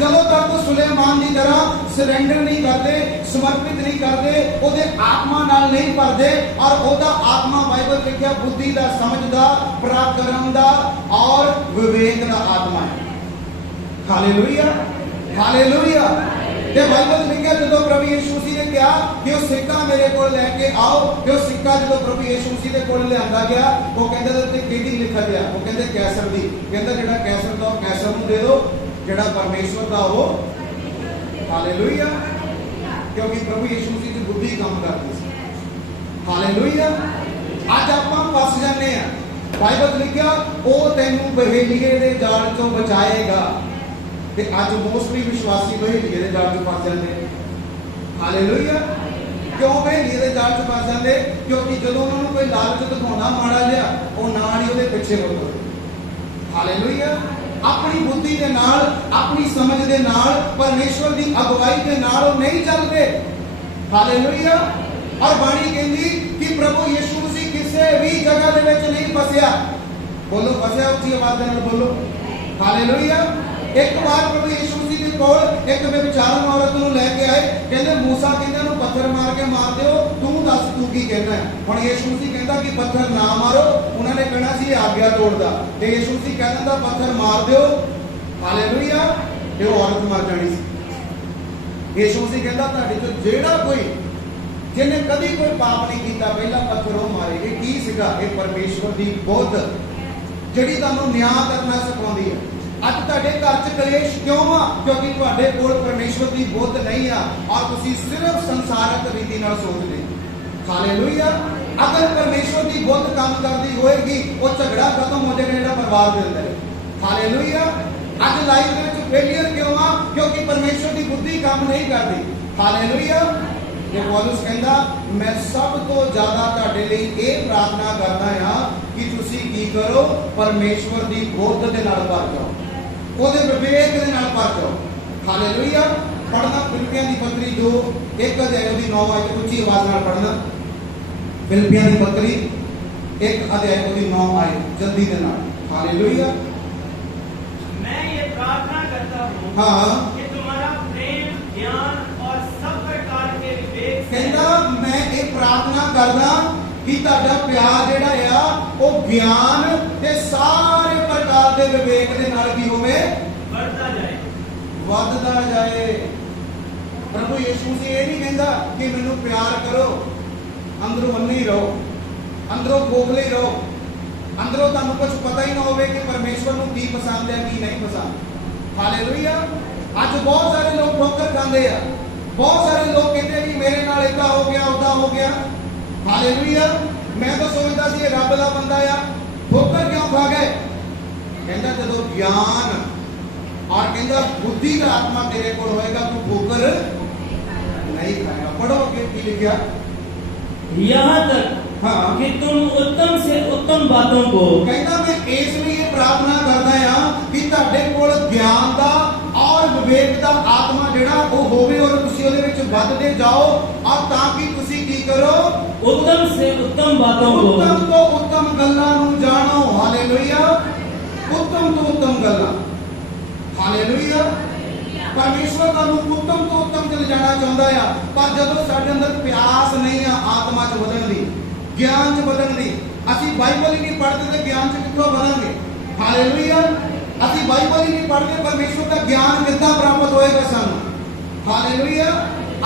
ਜਦੋਂ ਤੱਕ ਉਹ ਸੁਲੇਮਾਨ ਦੀ ਤਰ੍ਹਾਂ ਸਰੈਂਡਰ ਨਹੀਂ ਕਰਦੇ, ਸਮਰਪਿਤ ਨਹੀਂ ਕਰਦੇ, ਉਹਦੇ ਆਤਮਾ ਨਾਲ ਨਹੀਂ ਭਰਦੇ ਔਰ ਉਹਦਾ ਆਤਮਾ ਬਾਈਬਲ ਲਿਖਿਆ ਬੁੱਧੀ ਦਾ, ਸਮਝ ਦਾ, ਪਰਾਕਰਮ ਦਾ ਔਰ ਵਿਵੇਕ ਦਾ ਆਤਮਾ ਹੈ। ਹਾਲੇਲੂਇਆ। ਹਾਲੇਲੂਇਆ। ਤੇ ਬਾਈਬਲ ਲਿਖਿਆ ਜਦੋਂ ਪ੍ਰਭੂ ਯਿਸੂ ਮਸੀਹ ਨੇ ਕਿਹਾ ਕਿ ਉਹ ਸਿੱਕਾ ਮੇਰੇ ਕੋਲ ਲੈ ਕੇ ਆਓ, ਤੇ ਉਹ ਸਿੱਕਾ ਜਦੋਂ ਪ੍ਰਭੂ ਯਿਸੂ ਮਸੀਹ ਦੇ ਕੋਲ ਲਿਆਂਦਾ ਗਿਆ, ਉਹ ਕਹਿੰਦੇ ਉਹਦੇ ਉੱਤੇ ਕਿਹਦੀ ਲਿਖਿਆ ਗਿਆ? ਉਹ ਕਹਿੰਦੇ ਕੈਸਰ ਦੀ। ਕਹਿੰਦਾ ਜਿਹੜਾ ਕੈਸਰ ਦਾ ਉਹ ਕੈਸਰ ਨੂੰ ਦੇ ਦਿਓ, ਜਿਹੜਾ ਪਰਮੇਸ਼ਵਰ ਦਾ ਉਹ। ਹਾਲੇਲੂਇਆ। ਕਿਉਂਕਿ ਪ੍ਰਭੂ ਯਿਸੂ ਮਸੀਹ ਦੀ ਬੁੱਧੀ ਕੰਮ ਕਰਦੀ ਸੀ। ਹਾਲੇਲੂਇਆ। ਅੱਜ ਆਪਾਂ ਫਸ ਜਾਂਦੇ ਆ। ਬਾਈਬਲ ਲਿਖਿਆ ਉਹ ਤੈਨੂੰ ਬਹੇਲੀਏ ਦੇ ਜਾਲ ਚੋਂ ਬਚਾਏਗਾ, ਤੇ ਅੱਜ ਮੋਸਟਲੀ ਵਿਸ਼ਵਾਸੀ ਬਹੇਲੀਏ ਦੇ ਜਾਲ 'ਚ ਫਸ ਜਾਂਦੇ। ਹਾਲੇਲੂਇਆ। ਕਿਉਂ ਬਹੇਲੀਏ ਦੇ ਜਾਲ 'ਚ ਫਸ ਜਾਂਦੇ? ਕਿਉਂਕਿ ਜਦੋਂ ਉਹਨਾਂ ਨੂੰ ਕੋਈ ਲਾਲਚ ਦਿਖਾਉਂਦਾ ਮਾੜਾ ਜਿਹਾ, ਉਹ ਨਾਲ ਹੀ ਉਹਦੇ ਪਿੱਛੇ ਹੋ ਜਾਂਦੇ। ਹਾਲੇਲੂਇਆ। ਆਪਣੀ ਬੁੱਧੀ ਦੇ ਨਾਲ, ਆਪਣੀ ਸਮਝ ਦੇ ਨਾਲ, ਪਰਮੇਸ਼ਵਰ ਦੀ ਅਗਵਾਈ ਦੇ ਨਾਲ ਉਹ ਨਹੀਂ ਚੱਲਦੇ। ਹਾਲੇਲੂਇਆ। ਔਰ ਬਾਣੀ ਕਹਿੰਦੀ ਕਿ ਪ੍ਰਭੂ ਯਿਸੂ ਮਸੀਹ ਕਿਸੇ ਵੀ ਜਗ੍ਹਾ ਦੇ ਵਿੱਚ ਨਹੀਂ ਫਸਿਆ। ਬੋਲੋ ਫਸਿਆ, ਉੱਚੀ ਆਵਾਜ਼ ਦੇ ਨਾਲ ਬੋਲੋ। ਹਾਲੇਲੂਇਆ। ਇੱਕ ਵਾਰ ਪ੍ਰਭੂ ਯਿਸੂ ਮਸੀਹ ਦੇ ਕੋਲ ਇੱਕ ਵਿਚਾਰਨ ਔਰਤ ਨੂੰ ਲੈ ਕੇ ਆਏ, ਕਹਿੰਦੇ ਮੂਸਾ ਕਹਿੰਦਾ ਇਹਨੂੰ ਪੱਥਰ ਮਾਰ ਕੇ ਮਾਰ ਦਿਓ, ਤੂੰ ਦੱਸ ਤੂੰ ਕੀ ਕਹਿਣਾ ਹੈ? ਹੁਣ ਯਿਸੂ ਮਸੀਹ ਕਹਿੰਦਾ ਕਿ ਪੱਥਰ ਨਾ ਮਾਰੋ, ਉਹਨਾਂ ਨੇ ਕਹਿਣਾ ਸੀ ਇਹ ਆਗਿਆ ਤੋੜਦਾ, ਤੇ ਯਿਸੂ ਮਸੀਹ ਕਹਿ ਦਿੰਦਾ ਪੱਥਰ ਮਾਰ ਦਿਓ। ਹਾਲੇਲੂਇਆ। ਤੇ ਉਹ ਔਰਤ ਮਰ ਜਾਣੀ ਸੀ। ਯਿਸੂ ਮਸੀਹ ਕਹਿੰਦਾ ਤੁਹਾਡੇ ਚੋਂ ਜਿਹੜਾ ਕੋਈ ਜਿਹਨੇ ਕਦੀ ਕੋਈ ਪਾਪ ਨਹੀਂ ਕੀਤਾ ਪਹਿਲਾ ਪੱਥਰ ਉਹ ਮਾਰੇ। ਇਹ ਕੀ ਸੀਗਾ? ਇਹ ਪਰਮੇਸ਼ਵਰ ਦੀ ਬੁੱਧ ਜਿਹੜੀ ਤੁਹਾਨੂੰ ਨਿਆਂ ਕਰਨਾ ਸਿਖਾਉਂਦੀ ਹੈ। ਅੱਜ ਤੁਹਾਡੇ ਘਰ 'ਚ ਕਲੇਸ਼ ਕਿਉਂ ਆ? ਕਿਉਂਕਿ ਤੁਹਾਡੇ ਕੋਲ ਪਰਮੇਸ਼ਵਰ ਦੀ ਬੁੱਧ ਨਹੀਂ ਆ ਔਰ ਤੁਸੀਂ ਸਿਰਫ ਸੰਸਾਰਕ ਰੀਤੀ ਨਾਲ ਸੋਚਦੇ। ਹਾਲੇਲੂਇਆ। ਅਗਰ ਪਰਮੇਸ਼ਵਰ ਦੀ ਬੁੱਧ ਕੰਮ ਕਰਦੀ ਹੋਏਗੀ, ਉਹ ਝਗੜਾ ਖਤਮ ਹੋ ਜਾਏਗਾ ਜਿਹੜਾ ਪਰਿਵਾਰ ਦੇ ਅੰਦਰ। ਹਾਲੇਲੂਇਆ। ਅੱਜ ਲਾਈਫ ਦੇ ਵਿੱਚ ਫੇਲਿਅਰ ਕਿਉਂ ਆ? ਕਿਉਂਕਿ ਪਰਮੇਸ਼ਵਰ ਦੀ ਬੁੱਧੀ ਕੰਮ ਨਹੀਂ ਕਰਦੀ। ਹਾਲੇਲੂਇਆ। ਤੇ ਪੌਲਸ ਕਹਿੰਦਾ ਮੈਂ ਸਭ ਤੋਂ ਜ਼ਿਆਦਾ ਤੁਹਾਡੇ ਲਈ ਇਹ ਪ੍ਰਾਰਥਨਾ ਕਰਦਾ ਹਾਂ ਕਿ ਤੁਸੀਂ ਕੀ ਕਰੋ? ਪਰਮੇਸ਼ਵਰ ਦੀ ਬੁੱਧ ਦੇ ਨਾਲ ਭਰ ਜਾਓ, ਉਹਦੇ ਵਿਵੇਕ ਦੇ ਨਾਲ ਭਰ ਜਾਓ। ਹਾਲੇਲੂਇਆ। ਪੜ੍ਹਨਾ ਫਿਲਿੱਪੀਆਂ ਦੀ ਪੱਤਰੀ 2:1 ਅਧਿਆਇ ਉਹਦੀ 9 ਆਇਤ, ਉੱਚੀ ਆਵਾਜ਼ ਨਾਲ ਪੜ੍ਹਨਾ। ਫਿਲਿੱਪੀਆਂ ਦੀ ਪੱਤਰੀ 1 ਅਧਿਆਇ ਉਹਦੀ 9 ਆਇਤ, ਜਲਦੀ ਦੇ ਨਾਲ। हालेलुया। मैं ये प्रार्थना करता हूँ हाँ कि तुम्हारा प्रेम, ज्ञान और सब प्रकार कि तुहाडा प्यार जिहड़ा आ वो ज्ञान ते सारे प्रकार दे विवेक दे नाल की होवे बढ़ता जाए। वधदा जाए। प्रभु यीशु जी ये नहीं कहता कि मैनू प्यार करो, अंदरों अन्ने ही रहो, अंदरों खोखले ही रहो, अंदरों तुहानू कुछ पता ही ना होवे कि परमेश्वर नू की पसंद है की नहीं पसंद। हालेलुया। अज बहुत सारे लोग ठोकर खांदे आ, बहुत सारे लोग कहते हैं कि मेरे नाल इदा हो गया उदा हो गया। हालेलुया। मैं तो सोचता सी रब दा बंदा आ, ठोकर क्यों खा गए? कहता जदों ज्ञान और कहता बुद्धि का आत्मा तेरे को होएगा तू ठोकर नहीं खाएगा। पढ़ो आगे की लिखा। यहाँ तक हाँ कि तुम उत्तम से उत्तम बातों को कहता मैं इसलिए प्रार्थना करता हां कि ਤੁਹਾਡੇ ਕੋਲ ਗਿਆਨ ਦਾ ਔਰ ਵਿਵੇਕ ਦਾ ਆਤਮਾ ਜਿਹੜਾ ਉਹ ਹੋਵੇ ਔਰ ਤੁਸੀਂ ਉਹਦੇ ਵਿੱਚ ਵੱਧਦੇ ਜਾਓ ਔਰ ਤਾਂ ਕਿ ਤੁਸੀਂ ਕੀ ਕਰੋ उत्तम से उत्तम बातों को ਉੱਤਮ ਤੋਂ ਉੱਤਮ ਗੱਲਾਂ ਨੂੰ ਜਾਣੋ। ਹਾਲੇਲੂਇਆ। ਉੱਤਮ ਤੋਂ ਉੱਤਮ ਗੱਲਾਂ। ਹਾਲੇਲੂਇਆ। परमेश्वर का उत्तम तो उत्तम चल जाना चाहता है, पर जब साडे अंदर प्यास नहीं है आत्मा च बदलण दी, ज्ञान च बदलण दी, असी बाइबल ही नहीं पढ़ते तो ज्ञान च कित्थों बढ़ांगे? हालेलुया। असी बाइबल ही नहीं पढ़ते, परमेश्वर का ज्ञान कितना प्राप्त होएगा सानू? हालेलुया।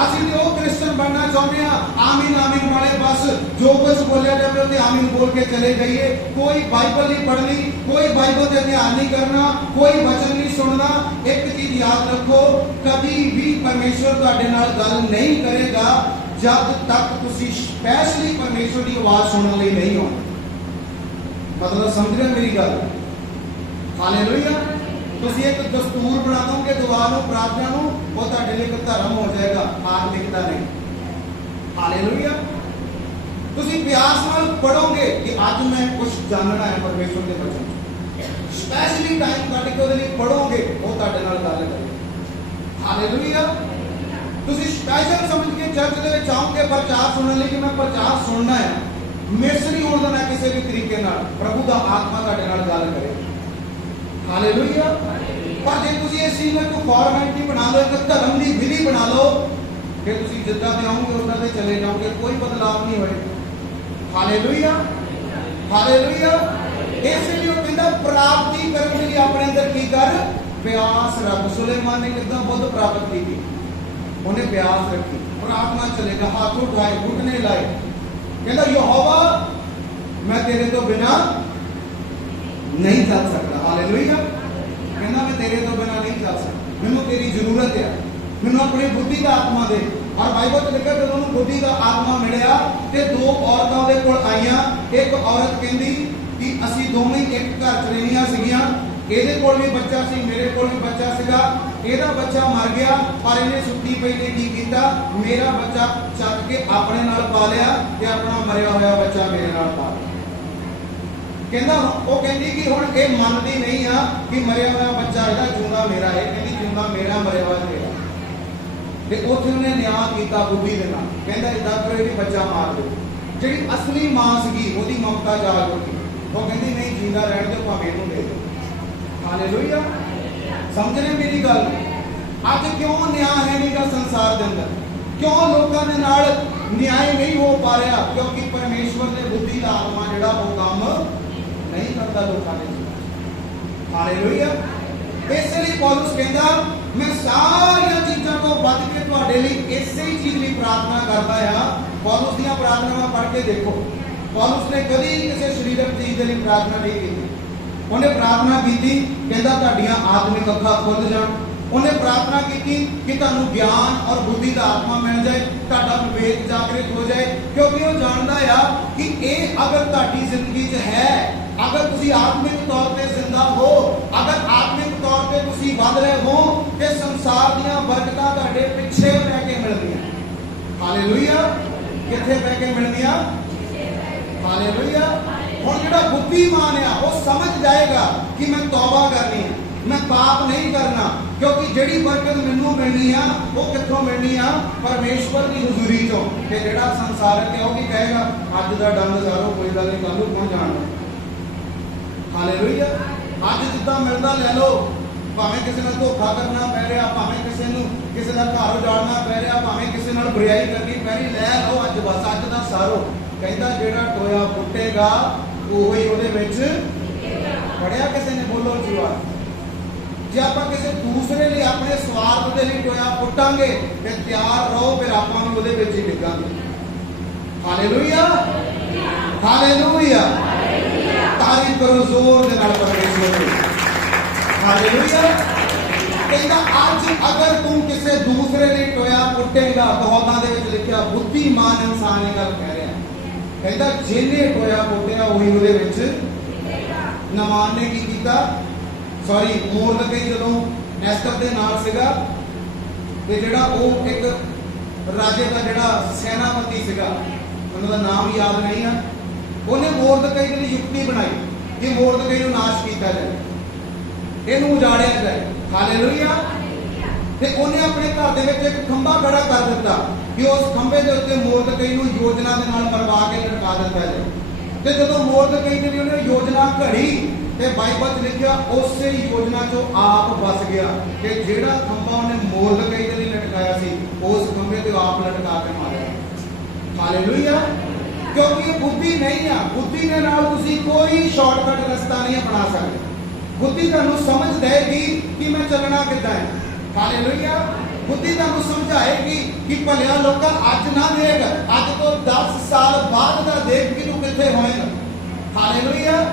असी तो वो क्रिश्चियन बनना चाहते हैं, आमीन आमीन वाले बस जो कुछ बोलिया जाए तो आमीन बोल के चले जाइए। कोई बाइबल नहीं पढ़नी, कोई बाइबल पे ध्यान नहीं करना, कोई वचन नहीं सुनना। एक चीज याद रखो, कभी भी परमेश्वर तुहाडे नाल गल नहीं करेगा जब तक तुसी स्पेशली परमेश्वर की आवाज सुनने लिए नहीं हो। मतलब समझ रहे मेरी गल? हालेलुया। तुसी एक दस्तूर बना दोगे दुआ नूं प्रार्थना नूं, वो तुहाडे लिए एक धर्म हो जाएगा, आत्मिक दा नहीं। हालेलुया। तुसी प्यास नाल पढ़ोगे कि आज मैं कुछ जानना है परमेश्वर के वचन, स्पेशली टाइम कढ के ਉਹਦੇ ਲਈ पढ़ोगे, वो ਤੁਹਾਡੇ ਨਾਲ ਗੱਲ ਕਰੇ। हालेलुया। तुसी स्पेशल समझ के चर्च ਦੇ ਵਿੱਚ ਆਓਗੇ ਪ੍ਰਚਾਰ ਸੁਣਨ ਲਈ ਕਿ ਮੈਂ ਪ੍ਰਚਾਰ ਸੁਣਨਾ ਹੈ, ਮਿਸ ਨਹੀਂ ਹੋਣ ਦੇਣਾ ਕਿਸੇ ਵੀ ਤਰੀਕੇ ਨਾਲ। ਪ੍ਰਭੂ ਦਾ ਆਤਮਾ ਤੁਹਾਡੇ ਨਾਲ ਗੱਲ ਕਰੇ। हालेलुया। पर जे तुसी इस चीज में कोई फॉर्मेलिटी बना लो, एक धर्म की विधि बना लो, फिर तुसी जिद्दां ते आओगे उदां ते चले जाओगे, कोई बदलाव नहीं होएगा। हालेलुया। हालेलुया। इसलिए वो कहता प्राप्ति करने के लिए अपने अंदर की कर प्यास रख। सुलेमान ने कितना बुद्ध प्राप्त की थी, उन्हें प्यास रखी, प्रार्थना चलेगा, हाथ उठाए, घुटने लाए, कहता यहोवा मैं तेरे तो बिना नहीं चल सकता। हालेलुया। कहना मैं तेरे तो बिना नहीं चल सकता, मैनू तेरी जरूरत है, मैनू अपनी बुद्धि का आत्मा दे। और बाइबल लिखा जब उन्होंने बुद्धि का आत्मा मिलिया ते दो औरतां उहदे कोल आईयां। एक औरत कहंदी कि असी दोवें एक घर च रहियां सीगियां, ਇਹਦੇ ਕੋਲ ਵੀ ਬੱਚਾ ਸੀ, ਮੇਰੇ ਕੋਲ ਵੀ ਬੱਚਾ ਸੀਗਾ, ਇਹਦਾ ਬੱਚਾ ਮਰ ਗਿਆ ਪਰ ਇਹਨੇ ਸੁੱਤੀ ਪਈ ਨੇ ਕੀ ਕੀਤਾ, ਮੇਰਾ ਬੱਚਾ ਚੱਕ ਕੇ ਆਪਣੇ ਨਾਲ ਪਾ ਲਿਆ ਤੇ ਆਪਣਾ ਮਰਿਆ ਹੋਇਆ ਬੱਚਾ ਮੇਰੇ ਨਾਲ ਪਾ ਲਿਆ। ਕਹਿੰਦਾ ਉਹ ਕਹਿੰਦੀ ਕਿ ਹੁਣ ਇਹ ਮੰਨਦੀ ਨਹੀਂ ਆ ਕਿ ਮਰਿਆ ਹੋਇਆ ਬੱਚਾ ਇਹਦਾ, ਜਿਉਂਦਾ ਮੇਰਾ ਹੈ। ਕਹਿੰਦੀ ਜਿਉਂਦਾ ਮੇਰਾ, ਮਰਿਆ ਹੋਇਆ ਤੇਰਾ। ਤੇ ਉੱਥੇ ਉਹਨੇ ਨਿਆਂ ਕੀਤਾ ਬੁੱਢੀ ਦੇ ਨਾਲ, ਕਹਿੰਦਾ ਇਦਾਂ ਕਰੋ ਇਹ ਬੱਚਾ ਮਾਰ ਦਿਓ। ਜਿਹੜੀ ਅਸਲੀ ਮਾਂ ਸੀਗੀ ਉਹਦੀ ਮਮਤਾ ਜਾਗ ਉੱਠੀ, ਉਹ ਕਹਿੰਦੀ ਨਹੀਂ ਜਿੰਦਾ ਰਹਿਣ ਦਿਓ, ਭਾਵੇਂ ਇਹਨੂੰ ਦੇ ਦਿਓ। हालेलुया। समझ रहे मेरी गल? आज क्यों न्याय है नहीं का संसार के अंदर, क्यों लोगों के नाल न्याय नहीं हो पा रहा? क्योंकि परमेश्वर ने बुद्धि का आत्मा जिहड़ा वो काम नहीं करता लोगों के जीवन। हालेलुया। इसलिए पौलुस कहता मैं सारी चीजों को बच के तुहाडे लई इसे ही चीज की प्रार्थना करता है। पौलुस दी प्रार्थनावां पढ़ के देखो, पौलुस ने कभी किसी शरीरक चीज के लिए प्रार्थना नहीं की। उन्हें प्रार्थना की थी कहता तुहाडियां आत्मिक अखां खुल जाण। उन्हें प्रार्थना की थी कि तुहानू ज्ञान और बुद्धि का आत्मा मिल जाए, तुहाडा विवेक जागृत हो जाए, क्योंकि वो जानता है कि ये अगर तुहाडी जिंदगी च है, अगर तुसी आत्मिक तौर पे जिंदा हो, अगर आत्मिक तौर पे तुसी वध रहे हो, ते संसार दीयां बरकतां तुहाडे पिछे रह के मिलदियां। हालेलुया। कित्थे रह के मिलदियां? हालेलुया। और जो बुद्धिमान है वो समझ जाएगा कि मैं तौबा करनी है, मैं पाप नहीं करना, क्योंकि जिहड़ी बरकत मैनू मिलनी है वो कित्थों मिलनी है? परमेश्वर की हुजूरी चों। ते जिहड़ा संसारक है वो की कहेगा अज दा डंग सारो कोई गल नहीं, कल नूं कौन जाणदा। हालेलुया। अज जिद्दां मिलदा ले लो, भावें किसी नाल धोखा करना पै रहा, भावें किसी नूं किसी दा घर उजाड़ना पै रहा, भावें किसी नाल बुराई करनी पै रही, लै लो अज बस अज दा सारो। ਕਹਿੰਦਾ ਜਿਹੜਾ ਟੋਇਆ ਪੁੱਟੇਗਾ ਉਹੀ ਉਹਦੇ ਵਿੱਚ ਪੜਿਆ ਕਿਸੇ ਨੇ, ਬੋਲੋ ਜਵਾਬ। ਜੇ ਆਪਾਂ ਕਿਸੇ ਦੂਸਰੇ ਲਈ ਆਪਣੇ ਸਵਾਰਥ ਦੇ ਲਈ ਟੋਇਆ ਪੁੱਟਾਂਗੇ ਤੇ ਤਿਆਰ ਰਹੋ, ਫਿਰ ਆਪਾਂ ਵੀ ਉਹਦੇ ਵਿੱਚ ਹੀ ਡਿੱਗਾਂਗੇ। ਹਾਲੇਲੂਇਆ, ਹਾਲੇਲੂਇਆ, ਤਾਰੀਫ ਕਰੋ ਜ਼ੋਰ ਦੇ ਨਾਲ ਪਰਮੇਸ਼ਵਰ ਦੀ। ਹਾਲੇਲੂਇਆ। ਕਹਿੰਦਾ ਅੱਜ ਅਗਰ ਤੂੰ ਕਿਸੇ ਦੂਸਰੇ ਲਈ ਟੋਇਆ ਪੁੱਟੇਗਾ, ਕਹਾਵਤਾਂ ਦੇ ਵਿੱਚ ਲਿਖਿਆ ਬੁੱਧੀਮਾਨ ਇਨਸਾਨ ਇਹ ਗੱਲ ਕਹਿ ਰਿਹਾ, ਕਹਿੰਦਾ ਜਿਹਨੇ ਟੋਇਆ ਪੁੱਟਿਆ ਉਹੀ ਉਹਦੇ ਵਿੱਚ। ਨਮਾਨ ਨੇ ਕੀ ਕੀਤਾ, ਸੌਰੀ ਮੋਰਦਕਈ ਜਦੋਂ ਐਸਤਰ ਦੇ ਨਾਲ ਸੀਗਾ ਤੇ ਜਿਹੜਾ ਉਹ ਇੱਕ ਰਾਜੇ ਦਾ ਜਿਹੜਾ ਸੈਨਾਪਤੀ ਸੀਗਾ, ਉਹਨਾਂ ਦਾ ਨਾਮ ਯਾਦ ਨਹੀਂ ਆ, ਉਹਨੇ ਮੋਰਦਕਈ ਦੀ ਯੁਕਤੀ ਬਣਾਈ ਕਿ ਮੋਰਦਕਈ ਨੂੰ ਨਾਸ਼ ਕੀਤਾ ਜਾਏ, ਇਹਨੂੰ ਉਜਾੜਿਆ ਜਾਏ। ਹਾਲੇਲੂਇਆ। ਤੇ ਉਹਨੇ ਆਪਣੇ ਘਰ ਦੇ ਵਿੱਚ ਇੱਕ ਖੰਭਾ ਖੜਾ ਕਰ ਦਿੱਤਾ ਕਿ ਉਸ ਖੰਭੇ ਦੇ ਉੱਤੇ ਮੋਰਦਕਈ ਨੂੰ ਯੋਜਨਾ ਦੇ ਨਾਲ ਮਰਵਾ ਕੇ ਲਟਕਾ ਦਿੱਤਾ ਜਾਏ। ਤੇ ਜਦੋਂ ਮੋਰਦਕਈ ਦੀ ਉਹਨੇ ਯੋਜਨਾ ਘੜੀ ਤੇ ਬਾਈਬਲ 'ਚ ਲਿਖਿਆ ਉਸੇ ਯੋਜਨਾ 'ਚੋਂ ਆਪ ਬਚ ਗਿਆ ਕਿ ਜਿਹੜਾ ਖੰਭਾ ਉਹਨੇ ਮੋਰਦਕਈ ਦੇ ਲਈ ਲਟਕਾਇਆ ਸੀ ਉਸ ਖੰਭੇ ਤੇ ਆਪ ਲਟਕਾ ਕੇ ਮਾਰਿਆ। ਹਾਲੇਲੂਇਆ। ਕਿਉਂਕਿ ਇਹ ਬੁੱਧੀ ਨਹੀਂ ਆ, ਬੁੱਧੀ ਦੇ ਨਾਲ ਤੁਸੀਂ ਕੋਈ ਸ਼ਾਰਟਕਟ ਰਸਤਾ ਨਹੀਂ ਅਪਣਾ ਸਕਦੇ। ਬੁੱਧੀ ਤੁਹਾਨੂੰ ਸਮਝ ਦੇਗੀ ਕਿ ਮੈਂ ਚੱਲਣਾ ਕਿੱਦਾਂ ਹੈ। ਹਾਲੇਲੂਇਆ। ਬੁੱਧੀ ਤੁਹਾਨੂੰ ਸਮਝਾਏਗੀ ਕਿ ਭਲਿਆ ਲੋਕਾਂ ਅੱਜ ਨਾ ਦੇਖ, ਅੱਜ ਤੋਂ 10 ਸਾਲ ਬਾਅਦ ਦਾ ਦੇਖ ਕਿ ਤੂੰ ਕਿੱਥੇ ਹੋਵੇਂਗਾ। ਹਾਲੇਲੂਇਆ।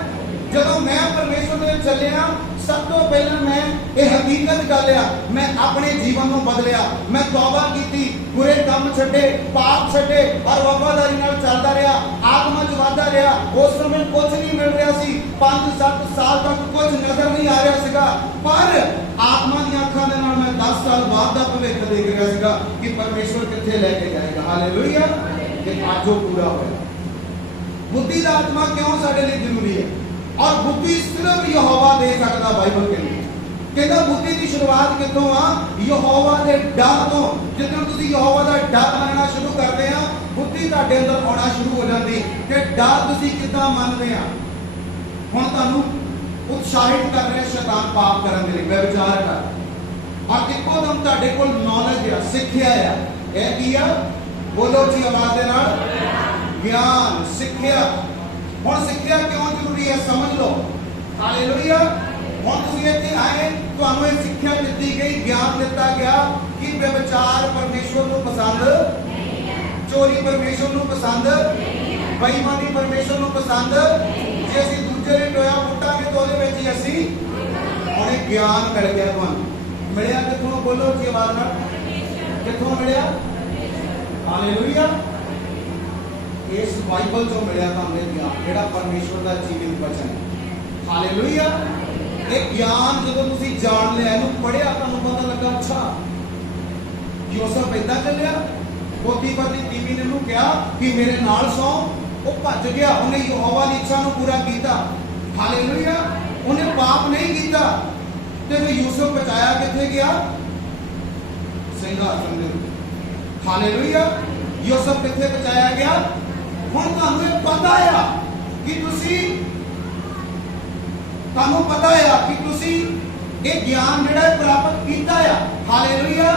ਜਦੋਂ ਮੈਂ ਪਰਮੇਸ਼ਵਰ ਦੇ ਵਿੱਚ ਚੱਲਿਆ, ਸਭ ਤੋਂ ਪਹਿਲਾਂ ਮੈਂ ਇਹ ਹਕੀਕਤ ਕਰ ਲਿਆ, ਮੈਂ ਆਪਣੇ ਜੀਵਨ ਨੂੰ ਬਦਲਿਆ, ਮੈਂ ਤੌਬਾ ਕੀਤੀ, ਬੁਰੇ ਕੰਮ ਛੱਡੇ, ਪਾਪ ਛੱਡੇ ਔਰ ਵਫਾਦਾਰੀ ਨਾਲ ਚੱਲਦਾ ਰਿਹਾ, ਆਤਮਾ 'ਚ ਵਾਧਾ ਰਿਹਾ। ਉਸ ਸਮੇਂ ਕੁਝ ਨਹੀਂ ਮਿਲ ਰਿਹਾ ਸੀ, 5-7 ਸਾਲ ਤੱਕ ਕੁਝ ਨਜ਼ਰ ਨਹੀਂ ਆ ਰਿਹਾ ਸੀਗਾ, ਪਰ ਆਤਮਾ ਦੀਆਂ ਅੱਖਾਂ ਦੇ ਨਾਲ ਮੈਂ 10 ਸਾਲ ਬਾਅਦ ਦਾ ਭਵਿੱਖ ਦੇਖ ਰਿਹਾ ਸੀਗਾ ਕਿ ਪਰਮੇਸ਼ਵਰ ਕਿੱਥੇ ਲੈ ਕੇ ਜਾਏਗਾ। ਹਾਲੇਲੂਇਆ। ਤੇ ਅੱਜ ਉਹ ਪੂਰਾ ਹੋਇਆ। ਬੁੱਧੀ ਦਾ ਆਤਮਾ ਕਿਉਂ ਸਾਡੇ ਲਈ ਜ਼ਰੂਰੀ ਹੈ? और बुद्धि सिर्फ यहोवा दे सकता। बाइबल कहता बुद्धि की शुरुआत कितों आ? यहोवा के डर तो। जिद्दन तुसीं यहोवा का डर मनना शुरू करते हैं, बुद्धि तुहाडे अंदर आना शुरू हो जाती कि डर तुसीं किद्दां मनदे आ। हुण तुहानूं उत्साहित कर रहा शैतान पाप करने के लिए, व्यभिचार कर, और इकोदम तुहाडे कोल नॉलेज आ, सिक्ख्या आ। यह की आ? बोलो जी आवाज दे नाल, ज्ञान, सिक्ख्या। ਹੁਣ ਸਿੱਖਿਆ ਕਿਉਂ ਜ਼ਰੂਰੀ ਹੈ? ਸਮਝ ਲਓ। ਹਾਲੇਲੂਇਆ। ਹੁਣ ਤੁਸੀਂ ਇੱਥੇ ਆਏ, ਤੁਹਾਨੂੰ ਇਹ ਸਿੱਖਿਆ ਦਿੱਤੀ ਗਈ, ਗਿਆਨ ਦਿੱਤਾ ਗਿਆ ਕਿ ਵਿਵਚਾਰ ਪਰਮੇਸ਼ਵਰ ਨੂੰ ਪਸੰਦ ਨਹੀਂ ਹੈ, ਚੋਰੀ ਪਰਮੇਸ਼ਵਰ ਨੂੰ ਪਸੰਦ ਨਹੀਂ ਹੈ, ਬੇਈਮਾਨੀ ਪਰਮੇਸ਼ਵਰ ਨੂੰ ਪਸੰਦ ਨਹੀਂ ਹੈ। ਜੇ ਅਸੀਂ ਦੂਜੇ ਲਈ ਟੋਇਆ ਪੁੱਟਾਂਗੇ ਤਾਂ ਉਹਦੇ ਵਿੱਚ ਹੀ ਅਸੀਂ ਹੁਣ ਇਹ ਗਿਆਨ ਮਿਲ ਗਿਆ। ਤੁਹਾਨੂੰ ਮਿਲਿਆ ਕਿੱਥੋਂ? ਬੋਲੋ ਜੀ ਆਵਾਜ਼ ਨਾਲ, ਕਿੱਥੋਂ ਮਿਲਿਆ? ਹਾਲੇਲੂਇਆ। इस बाइबल जो मिला हमें ज्ञान, जेड़ा परमेश्वर का जीवित वचन है। हालेलुया। ये ज्ञान जो तुसी जान लिया, इहनूं पढ़िया, तुहानूं पता लगा अच्छा यूसुफ इदां चलिया, पोतीफर दी बीवी ने उहनूं कहा कि मेरे नाल सौ, वो भज गया, उन्हें यहोवा दी इच्छा नूं पूरा कीता। हालेलुया। उन्हें पाप नहीं कीता ते फिर यूसुफ बचाया कित्थे गया? सिंहासन दे। हालेलुया। यूसुफ कित्थे बचाया गया? ਹੁਣ ਤੁਹਾਨੂੰ ਇਹ ਪਤਾ ਆ ਕਿ ਤੁਹਾਨੂੰ ਪਤਾ ਆ ਕਿ ਤੁਸੀਂ ਇਹ ਗਿਆਨ ਜਿਹੜਾ ਹੈ ਪ੍ਰਾਪਤ ਕੀਤਾ ਆ। ਹਾਲੇਲੂਇਆ।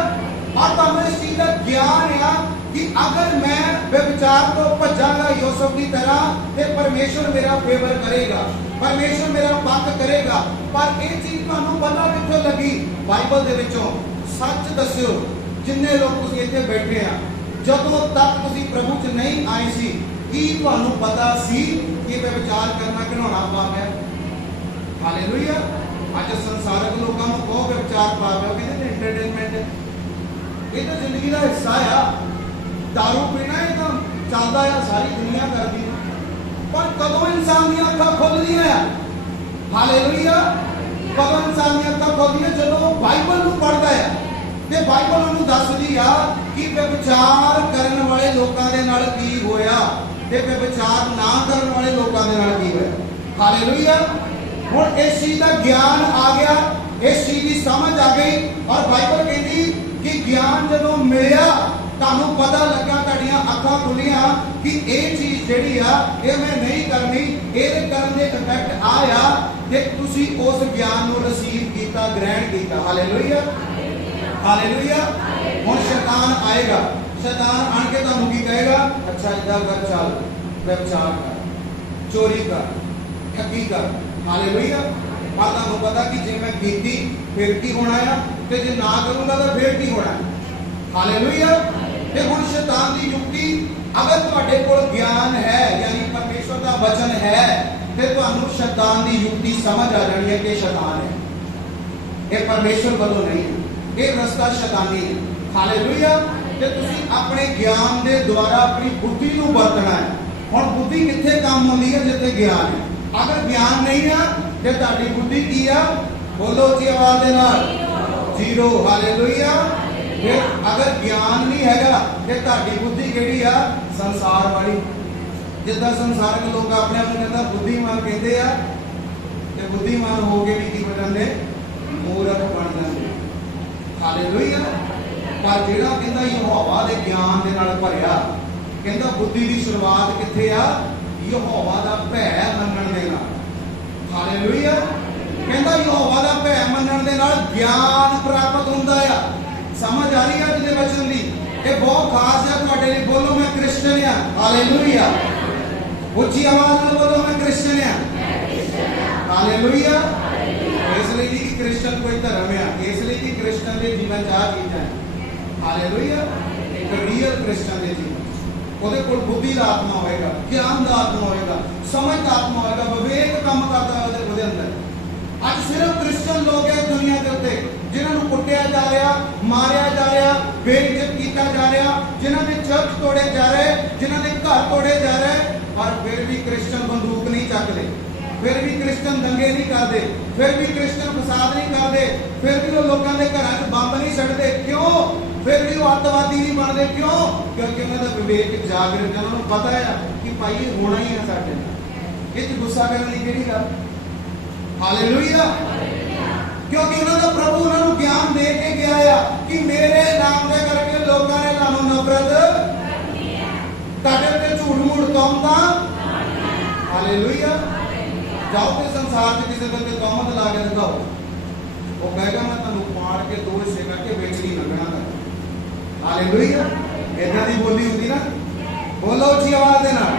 ਔਰ ਤੁਹਾਨੂੰ ਇਸ ਚੀਜ਼ ਦਾ ਗਿਆਨ ਆ ਕਿ ਅਗਰ ਮੈਂ ਵਿਵਚਾਰ ਤੋਂ ਭੱਜਾਂਗਾ ਯੂਸੁਫ ਦੀ ਤਰ੍ਹਾਂ ਤੇ ਪਰਮੇਸ਼ਵਰ ਮੇਰਾ ਫੇਵਰ ਕਰੇਗਾ, ਪਰਮੇਸ਼ਵਰ ਮੇਰਾ ਪੱਖ ਕਰੇਗਾ। ਪਰ ਇਹ ਚੀਜ਼ ਤੁਹਾਨੂੰ ਪਤਾ ਕਿੱਥੋਂ ਲੱਗੀ? ਬਾਈਬਲ ਦੇ ਵਿੱਚੋਂ। ਸੱਚ ਦੱਸਿਓ, ਜਿੰਨੇ ਲੋਕ ਤੁਸੀਂ ਇੱਥੇ ਬੈਠੇ ਆ, ਜਦੋਂ ਤੱਕ ਤੁਸੀਂ ਪ੍ਰਭੂ 'ਚ ਨਹੀਂ ਆਏ ਸੀ, ਕੀ ਤੁਹਾਨੂੰ ਪਤਾ ਸੀ ਕਿ ਵਿਵਚਾਰ ਕਰਨਾ ਘਿਨਾਉਣਾ ਪਾਪ ਹੈ? ਹਾਲੇਲੂਇਆ। ਅੱਜ ਸੰਸਾਰਕ ਲੋਕਾਂ ਨੂੰ ਕਹੋ ਵਿਵਚਾਰ ਪਾਪ ਹੈ, ਕਹਿੰਦੇ ਨੇ ਐਂਟਰਟੇਨਮੈਂਟ ਹੈ, ਇਹ ਤਾਂ ਜ਼ਿੰਦਗੀ ਦਾ ਹਿੱਸਾ ਆ। ਦਾਰੂ ਪੀਣਾ ਇਹ ਤਾਂ ਚੱਲਦਾ ਆ, ਸਾਰੀ ਦੁਨੀਆ ਕਰਦੀ ਹੈ। ਪਰ ਕਦੋਂ ਇਨਸਾਨ ਦੀਆਂ ਅੱਖਾਂ ਖੁੱਲਦੀਆਂ ਆ? ਹਾਲੇਲੂਇਆ। ਕਦੋਂ ਇਨਸਾਨ ਦੀਆਂ ਅੱਖਾਂ ਖੁੱਲਦੀਆਂ? ਜਦੋਂ ਬਾਈਬਲ ਨੂੰ ਪੜ੍ਹਦਾ ਆ ਤੇ ਬਾਈਬਲ ਉਹਨੂੰ ਦੱਸਦੀ ਆ ਕਿ ਵਿਵਚਾਰ ਕਰਨ ਵਾਲੇ ਲੋਕਾਂ ਦੇ ਨਾਲ ਕੀ ਹੋਇਆ ਤੇ ਵਿਵਚਾਰ ਨਾ ਕਰਨ ਵਾਲੇ ਲੋਕਾਂ ਦੇ ਨਾਲ ਕੀ ਹੋਇਆ। ਹਾਲੇਲੂਇਆ। ਹੁਣ ਇਸ ਚੀਜ਼ ਦਾ ਗਿਆਨ ਆ ਗਿਆ, ਇਸ ਚੀਜ਼ ਦੀ ਸਮਝ ਆ ਗਈ। ਔਰ ਬਾਈਬਲ ਕਹਿੰਦੀ ਕਿ ਗਿਆਨ ਜਦੋਂ ਮਿਲਿਆ, ਤੁਹਾਨੂੰ ਪਤਾ ਲੱਗਾ, ਤੁਹਾਡੀਆਂ ਅੱਖਾਂ ਖੁੱਲੀਆਂ ਕਿ ਇਹ ਚੀਜ਼ ਜਿਹੜੀ ਆ ਇਹ ਮੈਂ ਨਹੀਂ ਕਰਨੀ, ਇਹਦੇ ਕਰਨ ਦੇ ਇਫੈਕਟ ਆਇਆ ਤੇ ਤੁਸੀਂ ਉਸ ਗਿਆਨ ਨੂੰ ਰਿਸੀਵ ਕੀਤਾ, ਗ੍ਰਹਿਣ ਕੀਤਾ। ਹਾਲੇਲੂਇਆ। ਹਾਲੇਲੂਇਆ। ਹੁਣ ਸ਼ੈਤਾਨ ਆਏਗਾ, शैतान आन के तुहानूं की कहेगा, अच्छा इदा कर चल, व्यभिचार कर, चोरी कर, ठगी कर। हालेलुया। पर तुहानूं पता कि जे मैं कीती फिर की होना है, ते जे ना करूंगा तो फिर की होना है। हालेलुया। ते हुण शैतान दी युक्ति, अगर तुहाडे कोल ज्ञान है यानी परमेश्वर दा वचन है, ते तुहानूं शैतान दी युक्ति समझ आ जानी है कि शैतान है, ये परमेश्वर वालों नहीं है, ये रस्ता शैतानी है। हालेलुया। ते तुसीं अपने ज्ञान दे द्वारा अपनी बुद्धि नूं वरतना है। हुण बुद्धि कित्थे काम आउंदी है? जिथे ज्ञान है। अगर ज्ञान नहीं है ते तुहाडी बुद्धि की है? बोलो जी आवाज दे नाल, जीरो। हालेलुया। फिर अगर ज्ञान नहीं हैगा ते तुहाडी बुद्धि किहड़ी आ? संसार वाली। जिद्दां संसारक लोग अपने आप नूं कहंदा बुद्धिमान कहंदे आ, ते बुद्धिमान हो के भी की बन जांदे? मूर्ख बन जांदे। हालेलुया। पर जिहड़ा कहंदा यहोवा दे ज्ञान दे नाल भरिया, कहंदा बुद्धि दी शुरुआत कित्थे आ? यहोवा दा भै मनण दे नाल। हालेलुया। कहंदा यहोवा दा भै मनण दे नाल ज्ञान प्राप्त हुंदा आ। समझ आ रही है अज दे वचन दी? ये बहुत खास है तुहाडे लई। बोलो मैं क्रिश्चियन आ। हालेलुया। उच्ची आवाज नाल बोलो मैं क्रिश्चियन आ। हालेलुया। इसलिए कि क्रिश्चियन कोई धर्म है, इसलिए कि क्रिश्चियन के जीवन चार चीज़ां हैं। हालेलुया। एक रियल क्रिश्चियन के जीवन, ਉਹਦੇ ਕੋਲ बुद्धि का आत्मा होएगा, ज्ञान का आत्मा होएगा, समझ का आत्मा होएगा, विवेक काम करता है ਉਹਦੇ अंदर। आज सिर्फ क्रिश्चियन लोग है दुनिया के उत्ते जिन्होंने कुटिया जा रहा, मारिया जा रहा, बेइज्जत किया जा रहा, जिन्होंने चर्च तोड़े जा रहे, जिन्होंने घर तोड़े जा रहे, पर फिर भी क्रिश्चियन बंदूक नहीं चकते, फिर भी क्रिश्चियन दंगे नहीं करते, फिर भी क्रिश्चियन फसाद नहीं करते, फिर भी वो लोगों के घर बंब नहीं सड़ते। क्यों? फिर भी वो अतवादी नहीं बनते। क्यों? क्योंकि उन्होंने विवेक जागृत है, उन्होंने पता है कि भाई ये होना ही है साडे नाल। इस गुस्सा करने की किहड़ी गल? हालेलुया। क्योंकि उन्होंने प्रभु उन्होंने ज्ञान दे के गया है कि मेरे नाम दे करके लोगों ने तुहानूं नफरत तुहाडे ते झूठ मूठ तोहमतां। हालेलुया। जाओ ते संसार च किसी बंदे तोहमत ला के दिखाओ, वो कहेगा मैं तुहानूं पाड़ के दो हिस्से करके विच नहीं लगना कर। हालेलुया। इदां दी बोली हुंदी ना, बोलो जी आवाज दे नाल।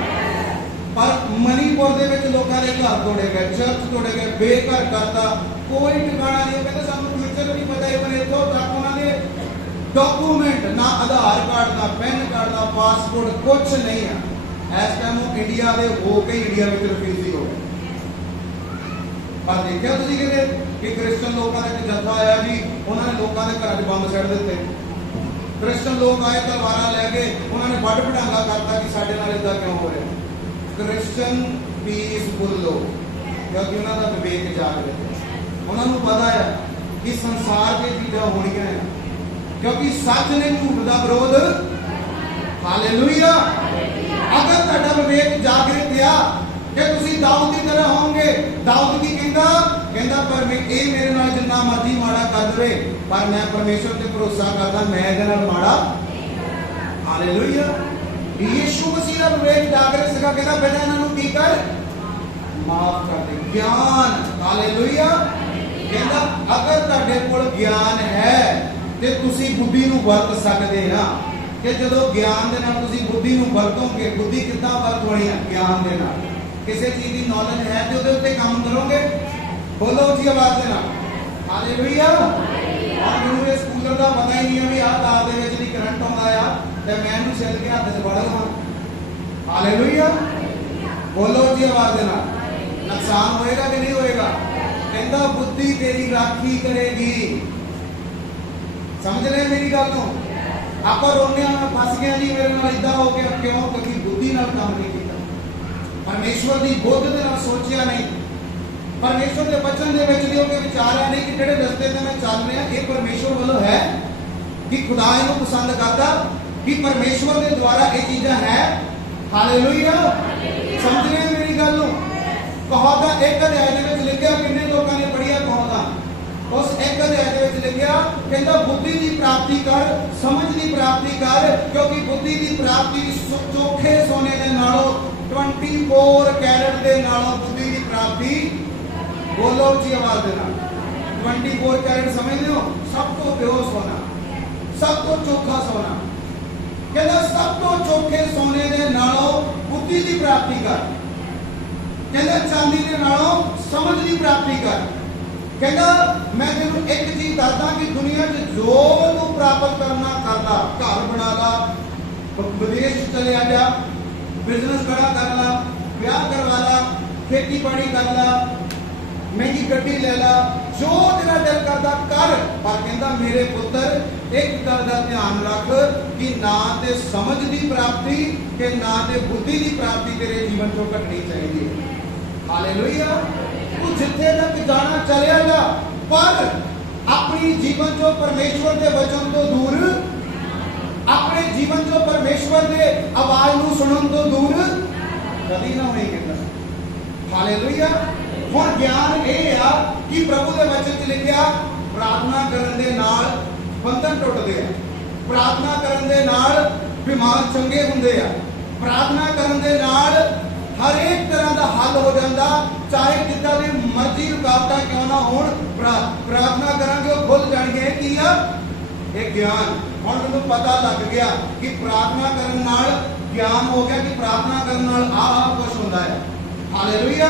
पर मणिपुर दे विच लोकां दे घर तोड़े गए, चर्च तोड़े गए, बेघर करता, कोई ठिकाना नहीं। कहते सानूं फ्यूचर नहीं पता, इवन इत्थों तक उन्हां दे डॉक्यूमेंट ना, आधार कार्ड ना, पैन कार्ड ना, पासपोर्ट कुछ नहीं है। इस टाइम वो इंडिया दे हो के इंडिया में रिफ्यूजी हो गए। पर देखिया तुसीं कि क्रिश्चियन लोगों का एक जत्था आया जी, उन्होंने लोगों के घर बंब सड़ दिते। क्रिश्चियन लोग आए तलवारां लैके, उन्होंने बड़ बढ़ांगा करता कि साडे नाल इदां क्यों हो रहा। क्रिश्चियन पीसफुल लोग, क्योंकि उन्होंने विवेक जागृत है, उन्होंने पता है कि संसार की चीज़ां होणियां हैं, क्योंकि सच ने झूठ का विरोध। हालेलुया। अगर तुहाडा विवेक जागृत आ कि तुसीं दाऊद की तरह होंगे। दाऊद की कहंदा पर ये मेरे नाल जिन्ना मर्जी माड़ा कर दे, पर मैं परमेश्वर ते भरोसा करदा, मैं इहदे नाल माड़ा। हालेलुया। यीशु मसीह का विवेक जागृत सीगा, कहंदा बेटा इन्हां नूं की कर, माफ कर दे। ज्ञान। हालेलुया। कहंदा अगर तुहाडे कोल ज्ञान है ते तुसीं बुद्धि नूं वरत सकदे आ, कि जदों ज्ञान दे नाल तुसीं बुद्धि नूं वरतोगे, बुद्धि किद्दां वरत होणी है? ज्ञान दे नाल। किसी चीज की नॉलेज है तो उसके काम करोगे। बोलो जी आवाज दे नाल। हालेलुया। और मैनूं स्कूलर का पता ही नहीं है भी आह तार दे विच नहीं करंट आउंदा आ ते मैं इहनूं छिल के हत्थ 'च फड़ लवां। हालेलुया। बोलो जी आवाज दे नाल। नुकसान होएगा कि नहीं होएगा? कहंदा बुद्धि तेरी राखी करेगी। समझ रहे मेरी गल नूं? आप रोने मैं फस गया जी, मेरे नाल इदां हो गया। क्यों? क्योंकि बुद्धि नाल काम नहीं किया, परमेश्वर की बुद्ध दे नाल सोचिया नहीं, परमेश्वर के वचन दे विच जो के विचारा नहीं कि जिहड़े रस्ते ते मैं चल रहा ये परमेश्वर वालों है, कि खुदा इहनूं पसंद करता, कि परमेश्वर के द्वारा ये चीज़ां है। हालेलुया। समझ रहे हैं मेरी गल नूं? कहावतां एक अध्याय दे विच लिखिया, किन्ने लोकां ने पढ़िया कहावतां? उस एक अध्याय दे विच लिखिया, कहंदा बुद्धि की प्राप्ति कर, समझ की प्राप्ति कर, क्योंकि बुद्धि की प्राप्ति चोखे सोने दे नालों 24 कैरेट दे नालों बुद्धि की प्राप्ति। बोलो जी आवाज देना। 24 कैरेट समझ लो, सब तो प्योर सोना, सब तो चोखा सोना। ਕਹਿੰਦਾ ਸਭ ਤੋਂ ਚੋਖੇ ਸੋਨੇ ਦੇ ਨਾਲੋਂ ਬੁੱਧੀ ਦੀ ਪ੍ਰਾਪਤੀ ਕਰ। ਕਹਿੰਦਾ ਚਾਂਦੀ ਦੇ ਨਾਲੋਂ ਸਮਝ ਦੀ ਪ੍ਰਾਪਤੀ ਕਰ। ਕਹਿੰਦਾ ਮੈਂ ਤੈਨੂੰ ਇੱਕ ਚੀਜ਼ ਦੱਸਦਾ ਕਿ ਦੁਨੀਆ 'ਚ ਜੋ ਤੂੰ ਪ੍ਰਾਪਤ ਕਰਨਾ ਕਰਦਾ, ਘਰ ਬਣਾ ਲਾ, ਵਿਦੇਸ਼ ਚਲੇ ਜਾ, ਬਿਜ਼ਨਸ ਖੜਾ ਕਰ ਲਾ, ਵਿਆਹ ਕਰਵਾ ਲਾ, ਖੇਤੀਬਾੜੀ ਕਰ ਲਾ, ਮਹਿੰਗੀ ਗੱਡੀ ਲੈ ਲਾ, ਜੋ ਤੇਰਾ ਦਿਲ ਕਰਦਾ ਕਰ। ਪਰ ਕਹਿੰਦਾ ਮੇਰੇ ਪੁੱਤਰ ਇੱਕ ਗੱਲ ਦਾ ਧਿਆਨ ਰੱਖ ਕਿ ਨਾ ਤੇ ਸਮਝ ਦੀ ਪ੍ਰਾਪਤੀ ਕਿ ਨਾ ਤੇ ਬੁੱਧੀ ਦੀ ਪ੍ਰਾਪਤੀ ਤੇਰੇ ਜੀਵਨ ਤੋਂ ਘਟਣੀ ਚਾਹੀਦੀ ਹੈ। ਹਾਲੇਲੂਇਆ। ਤੂੰ ਜਿੱਥੇ ਤੱਕ ਜਾਣਾ ਚਲਿਆ ਜਾ, ਪਰ ਆਪਣੀ ਜੀਵਨ ਚੋਂ ਪਰਮੇਸ਼ਵਰ ਦੇ ਵਚਨ ਤੋਂ ਦੂਰ, ਆਪਣੇ ਜੀਵਨ ਚੋਂ ਪਰਮੇਸ਼ਵਰ ਦੇ ਆਵਾਜ਼ ਨੂੰ ਸੁਣਨ ਤੋਂ ਦੂਰ ਕਦੀ ਨਾ ਹੋਏ। ਕਹਿੰਦਾ ਹਾਲੇਲੂਇਆ। ਹੁਣ ਗਿਆਨ ਇਹ ਆ ਕਿ ਪ੍ਰਭੂ ਦੇ ਵਚਨ 'ਚ ਲਿਖਿਆ ਪ੍ਰਾਰਥਨਾ ਕਰਨ ਦੇ ਨਾਲ ਬੰਧਨ ਟੁੱਟਦੇ ਆ, ਪ੍ਰਾਰਥਨਾ ਕਰਨ ਦੇ ਨਾਲ ਬਿਮਾਰ ਚੰਗੇ ਹੁੰਦੇ ਆ, ਪ੍ਰਾਰਥਨਾ ਕਰਨ ਦੇ ਨਾਲ ਹਰ ਇੱਕ ਤਰ੍ਹਾਂ ਦਾ ਹੱਲ ਹੋ ਜਾਂਦਾ, ਚਾਹੇ ਜਿੱਦਾਂ ਦੀ ਮਰਜ਼ੀ ਰੁਕਾਵਟਾਂ ਕਿਉਂ ਨਾ ਹੋਣ। ਪ੍ਰਾਰਥਨਾ ਕਰਾਂਗੇ ਉਹ ਖੁੱਲ ਜਾਣਗੇ। ਕੀ ਆ ਇਹ ਗਿਆਨ। ਹੁਣ ਮੈਨੂੰ ਪਤਾ ਲੱਗ ਗਿਆ ਕਿ ਪ੍ਰਾਰਥਨਾ ਕਰਨ ਨਾਲ ਗਿਆਨ ਹੋ ਗਿਆ ਕਿ ਪ੍ਰਾਰਥਨਾ ਕਰਨ ਨਾਲ ਆਹ ਕੁਝ ਹੁੰਦਾ ਹੈ। ਹਾਲੇਲੂਇਆ।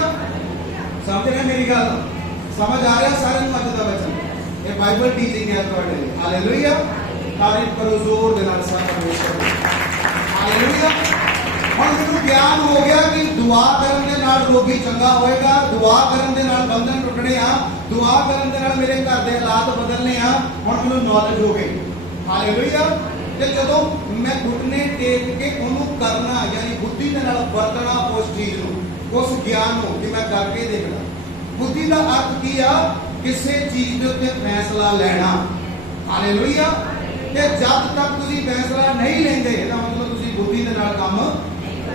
ਸਮਝ ਰਹੇ ਮੇਰੀ ਗੱਲ? ਸਮਝ ਆ ਰਿਹਾ ਸਾਰਿਆਂ ਨੂੰ ਅੱਜ ਦਾ ਵਚਨ? ਇਹ ਬਾਈਬਲ ਟੀਚਿੰਗ ਹੈ ਤੁਹਾਡੇ ਲਈ। ਹਾਲੇਲੂਇਆ। ਤਾਰੀਫ ਕਰੋ ਜ਼ੋਰ ਦੇ ਨਾਲ ਸਭ ਪਰਮੇਸ਼ਰ ਦੀ। ਹਾਲੇਲੂਇਆ। ਹੁਣ ਮੈਨੂੰ ਗਿਆਨ ਹੋ ਗਿਆ ਕਿ ਦੁਆ ਕਰਨ ਦੇ ਨਾਲ ਰੋਗੀ ਚੰਗਾ ਹੋਏਗਾ, ਦੁਆ ਕਰਨ ਦੇ ਨਾਲ ਬੰਧਨ ਟੁੱਟਣੇ ਆ, ਦੁਆ ਕਰਨ ਦੇ ਨਾਲ ਮੇਰੇ ਘਰ ਦੇ ਹਾਲਾਤ ਬਦਲਨੇ ਆ। ਹੁਣ ਮੈਨੂੰ ਨੌਲੇਜ ਹੋ ਗਈ। ਹਾਲੇਲੂਇਆ। ਤੇ ਜਦੋਂ ਮੈਂ ਘੁਟਨੇ ਟੇਕ ਕੇ ਉਹਨੂੰ ਕਰਨਾ, ਯਾਨੀ ਬੁੱਧੀ ਦੇ ਨਾਲ ਵਰਤਣਾ ਉਸ ਚੀਜ਼ ਨੂੰ, ਉਸ ਗਿਆਨ ਨੂੰ ਕਿ ਮੈਂ ਕਰਕੇ ਦੇਖਣਾ। ਬੁੱਧੀ ਦਾ ਅਰਥ ਕੀ ਆ? ਕਿਸੇ ਚੀਜ਼ ਦੇ ਉੱਤੇ ਫੈਸਲਾ ਲੈਣਾ। ਹਾਲੇਲੂਇਆ। ਤੇ ਜਦ ਤੱਕ ਤੁਸੀਂ ਫੈਸਲਾ ਨਹੀਂ ਲੈਂਦੇ ਇਹਦਾ ਮਤਲਬ ਤੁਸੀਂ ਬੁੱਧੀ ਦੇ ਨਾਲ ਕੰਮ।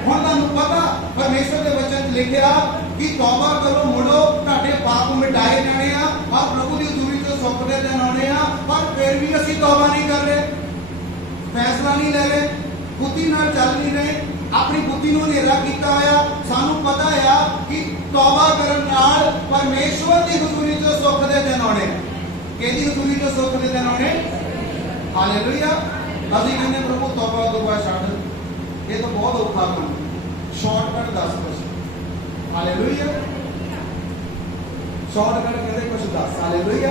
ਹੁਣ ਤੁਹਾਨੂੰ ਪਤਾ ਪਰਮੇਸ਼ਰ ਦੇ ਵਚਨ 'ਚ ਲਿਖਿਆ ਕਿ ਤੌਬਾ ਕਰੋ, ਮੁੜੋ, ਤੁਹਾਡੇ ਪਾਪ ਮਿਟਾਏ ਜਾਣੇ ਆ ਔਰ ਪ੍ਰਭੂ ਦੀ ਹਜ਼ੂਰੀ 'ਚ ਸੁੱਖ ਦੇ ਦਿਨ ਆਉਣੇ ਆ। ਪਰ ਫਿਰ ਵੀ ਅਸੀਂ ਤੌਬਾ ਨਹੀਂ ਕਰ ਰਹੇ, ਫੈਸਲਾ ਨਹੀਂ ਲੈ ਰਹੇ, ਬੁੱਧੀ ਨਾਲ ਚੱਲ ਨਹੀਂ ਰਹੇ, ਆਪਣੀ ਬੁੱਧੀ ਨੂੰ ਹਨੇਰਾ ਕੀਤਾ ਹੋਇਆ। ਸਾਨੂੰ ਪਤਾ ਆ ਕਿ ਤੌਬਾ ਕਰਨ ਨਾਲ ਪਰਮੇਸ਼ਵਰ ਦੀ ਹਜ਼ੂਰੀ 'ਚ ਸੁੱਖ ਦੇ ਦਿਨ ਆਉਣੇ। ਕਿਹਦੀ ਹਜ਼ੂਰੀ 'ਚ ਸੁੱਖ ਦੇ ਦਿਨ ਆਉਣੇ? ਹਾਲੇਲੂਇਆ। ਅਸੀਂ ਕਹਿੰਦੇ ਪ੍ਰਭੂ ਤੌਬਾ ਛੱਡ, ਇਹ ਤਾਂ ਬਹੁਤ ਔਖਾ ਕੰਮ। ਸ਼ਾਰਟਕਟ ਦੱਸ ਕੁਛ। ਹਾਲੇਲੂਇਆ। ਸ਼ਾਰਟਕਟ ਕਹਿੰਦੇ ਕੁਛ ਦੱਸ। ਹਾਲੇਲੂਇਆ।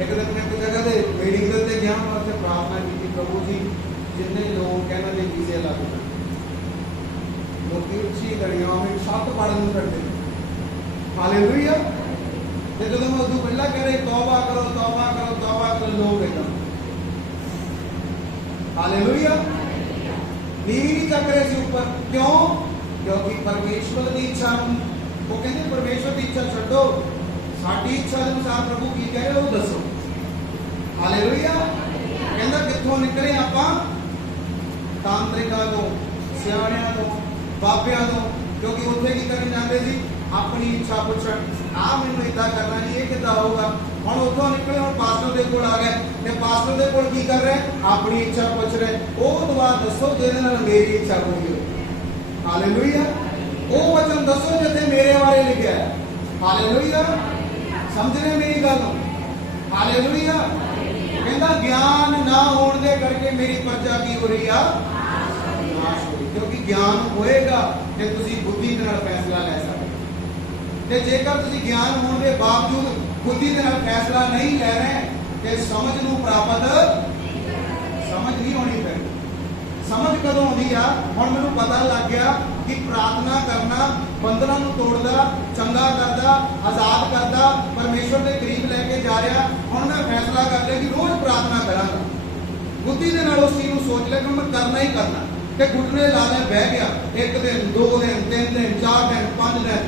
ਇੱਕ ਦਿਨ ਮੈਂ ਇੱਕ ਜਗ੍ਹਾ ਤੇ ਮੀਟਿੰਗ ਦੇ ਉੱਤੇ ਗਿਆ, ਮੈਂ ਉੱਥੇ ਪ੍ਰਾਰਥਨਾ ਕੀਤੀ, ਪ੍ਰਭੂ ਜੀ ਜਿੰਨੇ ਲੋਕ ਕਹਿੰਦੇ ਨੇ ਵੀਜ਼ੇ ਲੱਗ ਜਾਣ, ਲੋਕੀ ਉੱਚੀ ਗੜੀਆਂ ਵਿੱਚ ਸੱਤ ਪੜਨ ਨੂੰ ਫਿਰਦੇ। ਹਾਲੇਲੂਇਆ। ਤੇ ਜਦੋਂ ਮੈਂ ਉਦੋਂ ਪਹਿਲਾਂ ਕਹਿ ਰਹੀ ਤੌਬਾ ਕਰੋ ਤੌਬਾ ਕਰੋ ਤੌਬਾ ਕਰੋ, ਲੋਕ ਇੱਕਦਮ ਹਾਲੇਲੂਇਆ ਨੀਵੀਂ ਨਹੀਂ ਚੱਕ ਰਹੇ ਸੀ ਉੱਪਰ। ਕਿਉਂ? ਕਿਉਂਕਿ ਪਰਮੇਸ਼ਵਰ ਦੀ ਇੱਛਾ ਨੂੰ, ਉਹ ਕਹਿੰਦੇ ਪਰਮੇਸ਼ਵਰ ਦੀ ਇੱਛਾ ਛੱਡੋ, ਸਾਡੀ ਇੱਛਾ ਦੇ ਅਨੁਸਾਰ ਪ੍ਰਭੂ ਕੀ ਕਹਿ ਰਹੇ ਉਹ ਦੱਸੋ। ਹਾਲੇਲੂਇਆ। ਕਹਿੰਦਾ ਕਿੱਥੋਂ ਨਿਕਲੇ ਆਪਾਂ? ਤਾਂਤਰਿਕਾਂ ਤੋਂ, ਸਿਆਣਿਆਂ ਤੋਂ, ਬਾਬਿਆਂ ਤੋਂ। ਕਿਉਂਕਿ ਉੱਥੇ ਕੀ ਕਰਨ ਜਾਂਦੇ ਸੀ? ਆਪਣੀ ਇੱਛਾ ਪੁੱਛਣ, ਆਹ ਮੈਨੂੰ ਏਦਾਂ ਕਰਨਾ ਜੀ, ਇਹ ਕਿੱਦਾਂ ਹੋਊਗਾ। ਹੁਣ ਉੱਥੋਂ ਨਿਕਲੇ, ਹੁਣ ਪਾਸਟਰ ਦੇ ਕੋਲ ਆ ਗਏ ਤੇ ਪਾਸਟਰ ਦੇ ਕੋਲ ਕੀ ਕਰ ਰਹੇ? ਆਪਣੀ ਇੱਛਾ ਪੁੱਛ ਰਹੇ। ਉਹ ਦੁਆ ਦੱਸੋ ਜਿਹਦੇ ਨਾਲ ਮੇਰੀ ਇੱਛਾ ਪੂਰੀ ਹੋਵੇ। ਹਾਲੇਲੂਇਆ। ਉਹ ਵਚਨ ਦੱਸੋ ਜਿੱਥੇ ਮੇਰੇ ਬਾਰੇ ਲਿਖਿਆ ਹੈ। ਹਾਲੇਲੂਇਆ। ਸਮਝ ਰਹੇ ਮੇਰੀ ਗੱਲ? ਹਾਲੇਲੂਇਆ। ਕਹਿੰਦਾ ਗਿਆਨ ਨਾ ਹੋਣ ਦੇ ਕਰਕੇ ਮੇਰੀ ਪ੍ਰਜਾ ਕੀ ਹੋ ਰਹੀ ਆ? ਨਾਸ਼ ਹੋ ਰਹੀ। ਕਿਉਂਕਿ ਗਿਆਨ ਹੋਏਗਾ ਤੇ ਤੁਸੀਂ ਬੁੱਧੀ ਦੇ ਨਾਲ ਫੈਸਲਾ ਲੈ ਸਕਦੇ। ਤੇ ਜੇਕਰ ਤੁਸੀਂ ਗਿਆਨ ਹੋਣ ਦੇ ਬਾਵਜੂਦ ਬੁੱਧੀ ਦੇ ਨਾਲ ਫੈਸਲਾ ਨਹੀਂ ਲੈ ਰਹੇ ਤੇ ਸਮਝ ਨੂੰ ਪ੍ਰਾਪਤ ਸਮਝ ਨਹੀਂ ਹੋਣੀ। ਫਿਰ ਸਮਝ ਕਦੋਂ ਆਉਂਦੀ ਆ? ਹੁਣ ਮੈਨੂੰ ਪਤਾ ਲੱਗ ਗਿਆ ਕਿ ਪ੍ਰਾਰਥਨਾ ਕਰਨਾ ਬੰਧਨਾਂ ਨੂੰ ਤੋੜਦਾ, ਚੰਗਾ ਕਰਦਾ, ਆਜ਼ਾਦ ਕਰਦਾ, ਪਰਮੇਸ਼ਵਰ ਦੇ ਕਰੀਬ ਲੈ ਕੇ ਜਾ ਰਿਹਾ। ਹੁਣ ਮੈਂ ਫੈਸਲਾ ਕਰ ਲਿਆ ਕਿ ਰੋਜ਼ ਪ੍ਰਾਰਥਨਾ ਕਰਾਂਗਾ। ਬੁੱਧੀ ਦੇ ਨਾਲ ਉਸ ਚੀਜ਼ ਨੂੰ ਸੋਚ ਲਿਆ ਕਿ ਮੈਂ ਕਰਨਾ ਹੀ ਕਰਨਾ। ਤੇ ਘੁਟਨੇ ਲਾ ਲੈ ਬਹਿ ਗਿਆ। ਇੱਕ ਦਿਨ, 2 ਦਿਨ, 3 ਦਿਨ, 4 ਦਿਨ, 5 ਦਿਨ,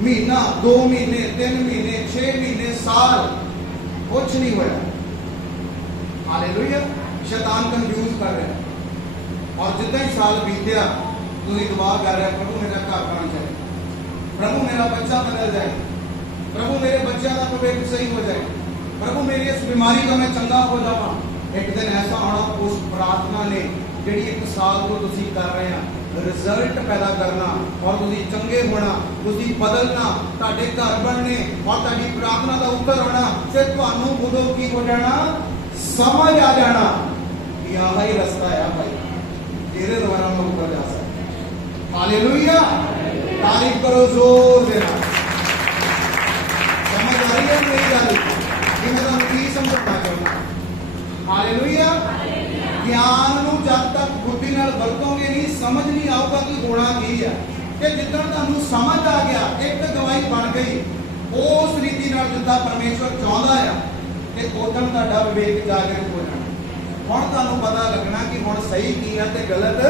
ਮਹੀਨਾ, 2 ਮਹੀਨੇ, 3 ਮਹੀਨੇ, 6 ਮਹੀਨੇ, ਸਾਲ, ਕੁਛ ਨਹੀਂ ਹੋਇਆ। ਹਾਲੇਲੂਇਆ। ਸ਼ੈਤਾਨ ਕਨਫਿਊਜ਼ ਕਰ ਰਿਹਾ। ਔਰ ਜਿੱਦਾਂ ਹੀ ਸਾਲ ਬੀਤਿਆ ਤੁਸੀਂ ਦੁਆ ਕਰ ਰਹੇ, ਪ੍ਰਭੂ ਮੇਰਾ ਘਰ ਬਣ ਜਾਏ, ਪ੍ਰਭੂ ਮੇਰਾ ਬੱਚਾ ਬਦਲ ਜਾਏ, ਪ੍ਰਭੂ ਮੇਰੇ ਬੱਚਿਆਂ ਦਾ ਭਵਿੱਖ ਸਹੀ ਹੋ ਜਾਏ, ਪ੍ਰਭੂ ਮੇਰੀ ਇਸ ਬਿਮਾਰੀ ਤੋਂ ਮੈਂ ਚੰਗਾ ਹੋ ਜਾਵਾਂ। ਇੱਕ ਦਿਨ ਐਸਾ ਆਉਣਾ ਉਸ ਪ੍ਰਾਰਥਨਾ ਨੇ ਜਿਹੜੀ 1 ਸਾਲ ਤੋਂ ਤੁਸੀਂ ਕਰ ਰਹੇ ਆ, ਰਿਜ਼ਲਟ ਪੈਦਾ ਕਰਨਾ ਔਰ ਤੁਸੀਂ ਚੰਗੇ ਹੋਣਾ, ਤੁਸੀਂ ਬਦਲਣਾ, ਤੁਹਾਡੇ ਘਰ ਬਣਨੇ ਔਰ ਤੁਹਾਡੀ ਪ੍ਰਾਰਥਨਾ ਦਾ ਉੱਤਰ ਆਉਣਾ। ਤੇ ਤੁਹਾਨੂੰ ਉਦੋਂ ਕੀ ਹੋ ਜਾਣਾ? ਸਮਝ ਆ ਜਾਣਾ ਕਿ ਆਹ ਹੀ ਰਸਤਾ ਆ ਭਾਈ। ਇਹਦੇ ਦੁਆਰਾ हम ऊपर जा सकते हैं। हालेलुया, तारीफ करो जोर से। समझ आ रही है मेरी गल कि मैं तुहानू की समझाना चाहता? हालेलुया। ज्ञान नू जब तक बुद्धि नाल वरतोगे नहीं, समझ नहीं आऊगा कि होना की है। कि जिद्दन तुहानू समझ आ गया, एक गवाही बन गई उस रीति नाल जिद्दां परमेश्वर चाहुंदा है, ते उदन तुहाडा विवेक जागृत हो जाना। हुण तुहानू पता लगना कि हुण सही की है ते गलत।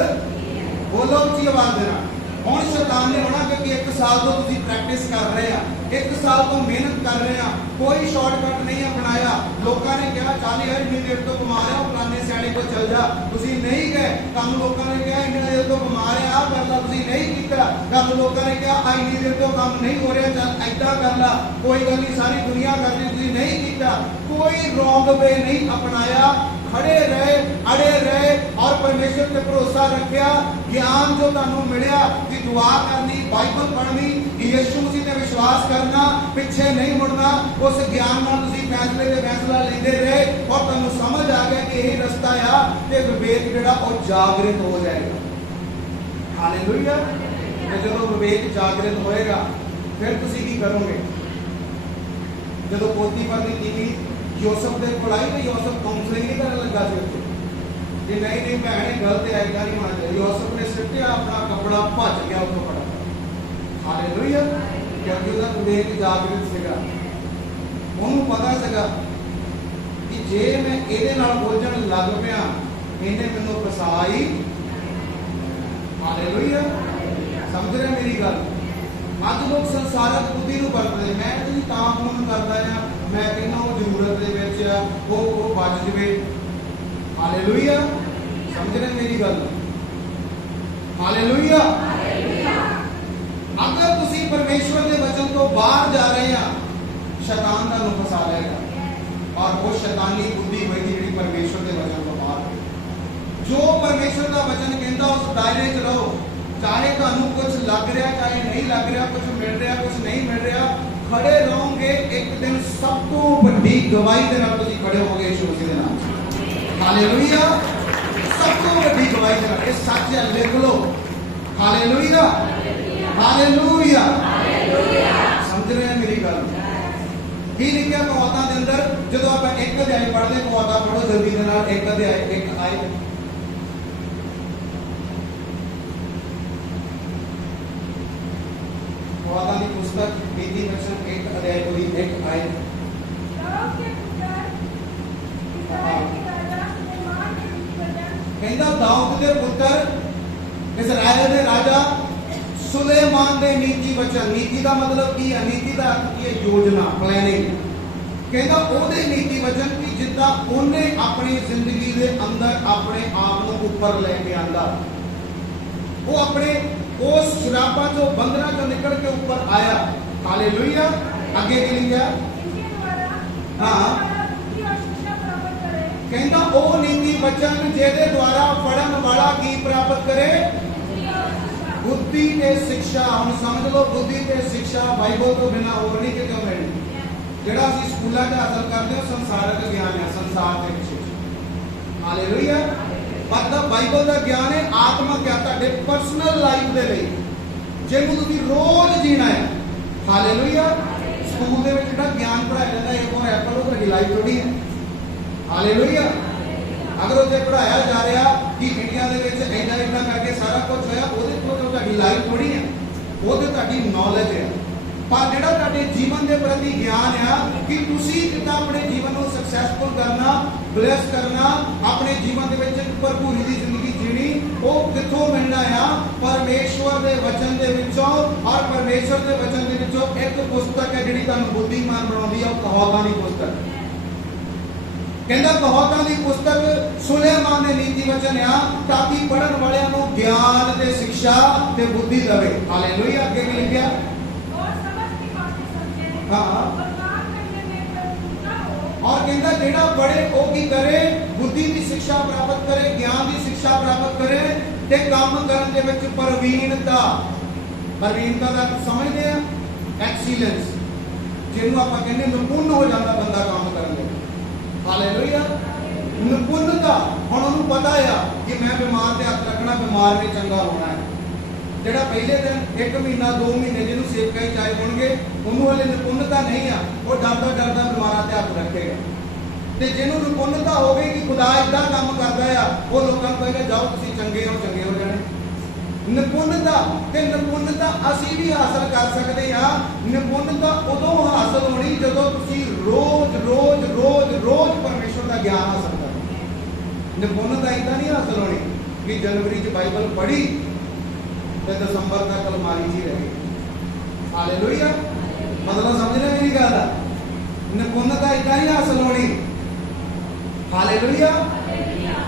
बोलो उच्ची आवाज देना। हुण शैतान ने होना क्योंकि 1 साल तो तुसीं प्रैक्टिस कर रहे हैं, 1 साल तो मेहनत कर रहे हैं, कोई शॉर्टकट नहीं अपनाया। लोगों ने कहा चल यार इतनी देर तो कमा रहा, फलाने सियाणे को चल जा, तुसीं नहीं गए। कल लोगों ने कहा इतनी देर तो कमा रहा, आ कर ला, तुसीं नहीं कीता। कल लोगों ने कहा इतनी देर तो काम नहीं हो रहा, चल ऐदा कर ला, कोई गल नहीं, सारी दुनिया कर रही, तुसीं नहीं कीता। कोई रॉन्ग वे नहीं अपनाया, खड़े रहे, अड़े रहे और परमेश्वर पे भरोसा रखा। ज्ञान जो तुहानू मिलिया कि दुआ करनी, बाइबल पढ़नी, यीशु मसीह ते विश्वास करना, पिछे नहीं मुड़ना, उस ज्ञान नाल तुसीं फैसले ते फैसला लेंदे रहे और तुहानू समझ आ गया कि यही रास्ता आ ते विवेक जिहड़ा ओ जागृत हो जाएगा। हालेलुया। ते जदों विवेक जागृत होएगा फिर तुसीं की करोगे? जदों पोतीफर दी टीवी यूसुफ दे कोल आई ते यूसुफ काउंसलिंग नहीं करन लगा सी उत्थे कि नहीं भैन गलत है, ऐसा नहीं होना चाहिए। यूसुफ ने सिटिया अपना कपड़ा, भज गया उतो फटाफट। हालेलुया। क्योंकि उसका विवेक जागृत सीगा, ਉਹਨੂੰ पता सीगा कि जे मैं ਇਹਦੇ ਨਾਲ ਬੋਝਣ ਲੱਗ ਪਿਆ ਇਹਨੇ ਮੈਨੂੰ ਫਸਾ ਹੀ। ਹਾਲੇਲੂਇਆ। ਸਮਝ ਰਹੇ ਮੇਰੀ ਗੱਲ? ਅੱਜ ਲੋਕ ਸੰਸਾਰਕ ਬੁੱਧੀ ਨੂੰ ਵਰਤਦੇ। ਮੈਂ ਤੁਸੀਂ ਤਾਂ ਫੋਨ ਕਰਦਾ ਆ, मैं कहना वो जरूरत दे विच आ, वो बच जवे। हालेलुया। समझ रहे मेरी गल? हालेलुया। अगर तुसी परमेश्वर के वचन तो बाहर जा रहे हैं, शैतान तुहानू फसा लेगा और वो शैतानी बुद्धि होगी जिहड़ी परमेश्वर के वचन तो बाहर है। जो परमेश्वर का वचन कहता उस दायरे च रहो, चाहे तुहानू कुछ लग रहा, चाहे नहीं लग रहा, कुछ मिल रहा, कुछ नहीं मिल रहा, खड़े रहोगे। एक दिन सब तो बड़ी गवाही के नाल तुसीं खड़े होगे यीशु मसीह दे नाम। हालेलुया। सब तो बड़ी गवाही के नाल, ये सच है, लिख लो। हालेलुया। हालेलुया। समझ रहे हैं मेरी गल? की लिखा कवातां दे अंदर? जदों आपां एक अध्याय पढ़दे, कवातां पढ़ो जल्दी दे नाल, एक अध्याय एक आयत। कवातां दी पुस्तक नीति वचन 1 अध्याय पूरी 1 आयत। कहंदा दाऊद दे पुत्र इस्राएल दे राजा सुलेमान दे नीति वचन। नीति का मतलब की है? नीति का अर्थ की है योजना, प्लानिंग। कहंदा ओदे नीति वचन की जिद्दां ओने अपनी जिंदगी दे अंदर अपने आप को ऊपर लेके आंदा, वो अपने उस शराबा जो बंधना जो निकल के ऊपर आया। हालेलुया। आगे की लिखा? हाँ। कहता ओ नीति वचन जेदे द्वारा पढ़न वाला की प्राप्त करे? बुद्धि ते शिक्षा। हम समझ लो बुद्धि ते शिक्षा बाइबल तो बिना और नहीं कि क्यों मिलनी। जेड़ा असीं स्कूलों च हासिल करते हो संसारक ज्ञान है, संसार के शिक्षा। हालेलुया। मतलब बाइबल का ज्ञान है आत्मक ज्ञान, तुहाडे पर्सनल लाइफ दे लई जिहनूं तुसीं रोज जीना है। हालेलुया। स्कूल दे विच जिहड़ा ज्ञान पढ़ाया जाता है एक और एप्पल, वो तुहाडी लाइफ थोड़ी है। हालेलुया। अगर उत्थे पढ़ाया जा रहा कि इंडिया दे विच ऐदा ऐदा करके सारा कुछ होया, ਉਹਦੇ ਤੋਂ ਤੁਹਾਡੀ ਲਾਈਫ ਥੋੜੀ ਹੈ, ਉਹ ਤੇ ਤੁਹਾਡੀ ਨੌਲੇਜ ਹੈ। पर ਜਿਹੜਾ ਤੁਹਾਡੇ ਜੀਵਨ ਦੇ ਪ੍ਰਤੀ ਗਿਆਨ ਆ ਕਿ ਤੁਸੀਂ ਕਿੱਦਾਂ ਆਪਣੇ ਜੀਵਨ ਨੂੰ ਸਕਸੈਸਫੁਲ ਕਰਨਾ, ਬਲੈਸ ਕਰਨਾ, ਆਪਣੇ ਜੀਵਨ ਦੇ ਵਿੱਚ ਭਰਪੂਰੀ ਦੀ ਜ਼ਿੰਦਗੀ ਜੀਣੀ, ਉਹ ਕਿੱਥੋਂ ਮਿਲਣਾ ਆ? ਪਰਮੇਸ਼ਵਰ ਦੇ ਵਚਨ ਦੇ ਵਿੱਚੋਂ। ਔਰ ਪਰਮੇਸ਼ਵਰ ਦੇ ਵਚਨ ਦੇ ਵਿੱਚੋਂ ਇੱਕ ਪੁਸਤਕ ਹੈ ਜਿਹੜੀ ਤੁਹਾਨੂੰ ਬੁੱਧੀਮਾਨ ਬਣਾਉਂਦੀ ਆ, ਉਹ ਕਹਾਵਤਾਂ ਦੀ ਪੁਸਤਕ। ਕਹਿੰਦਾ ਕਹਾਵਤਾਂ ਦੀ ਪੁਸਤਕ ਸੁਲੇਮਾਨ ਦੇ ਨੀਤੀ ਵਚਨ ਆ ਤਾਂ ਕਿ ਪੜਨ ਵਾਲਿਆਂ ਨੂੰ ਗਿਆਨ ਤੇ ਸਿੱਖਿਆ ਤੇ ਬੁੱਧੀ ਦੇਵੇ। ਹਾਲੇਲੂਇਆ। ਅੱਗੇ ਕੀ ਲਿਖਿਆ? और कहता जेड़ा पढ़े वो की करे, बुद्धि की शिक्षा प्राप्त करे, ज्ञान की शिक्षा प्राप्त करे ते काम करन दे विच प्रवीणता। प्रवीणता दा समझदे आ? एक्सीलेंस, जिन्हों आपां कहने निपुण हो जाता बंदा काम करन दे। हालेलुया। निपुणता। हुण उहनूं पता है कि मैं बीमार ते हत्थ रखना, ਬਿਮਾਰ ਨੇ ਚੰਗਾ ਹੋਣਾ ਹੈ। ਜਿਹੜਾ ਪਹਿਲੇ ਦਿਨ 1 ਮਹੀਨਾ 2 ਮਹੀਨੇ ਜਿਹਨੂੰ ਸੇਵਕਾ ਹੀ ਚਾਹੇ ਹੋਣਗੇ, ਉਹਨੂੰ ਹਲੇ ਨਿਪੁੰਨਤਾ ਨਹੀਂ ਆ, ਉਹ ਡਰਦਾ ਬਿਮਾਰਾਂ ਤੇ ਹੱਥ ਰੱਖੇਗਾ। ਤੇ ਜਿਹਨੂੰ ਨਿਪੁੰਨਤਾ ਹੋ ਗਈ ਕਿ ਖੁਦਾ ਇਦਾਂ ਕੰਮ ਕਰਦਾ ਆ, ਉਹ ਲੋਕਾਂ ਨੂੰ ਕਹੇਗਾ ਜਾਓ ਤੁਸੀਂ ਚੰਗੇ ਹੋ ਜਾਣੇ। ਨਿਪੁੰਨਤਾ ਅਸੀਂ ਵੀ ਹਾਸਲ ਕਰ ਸਕਦੇ ਹਾਂ। ਨਿਪੁੰਨਤਾ ਉਦੋਂ ਹਾਸਲ ਹੋਣੀ ਜਦੋਂ ਤੁਸੀਂ ਰੋਜ਼ ਪਰਮੇਸ਼ਵਰ ਦਾ ਗਿਆਨ ਹਾਸਲ ਕਰੋ। ਨਿਪੁੰਨਤਾ ਇਦਾਂ ਨਹੀਂ ਹਾਸਲ ਹੋਣੀ ਕਿ ਜਨਵਰੀ 'ਚ ਬਾਈਬਲ ਪੜ੍ਹੀ ਤੇ ਦਸੰਬਰ ਤੱਕ ਅਲਮਾਰੀ 'ਚ ਹੀ ਰਹੇ। ਹਾਲੇਲੂਇਆ। ਮਤਲਬ ਸਮਝ ਰਹੇ ਮੇਰੀ ਗੱਲ ਆ? ਨਿਪੁੰਨਤਾ ਇਦਾਂ ਨਹੀਂ ਹਾਸਲ ਹੋਣੀ। ਹਾਲੇਲੂਇਆ।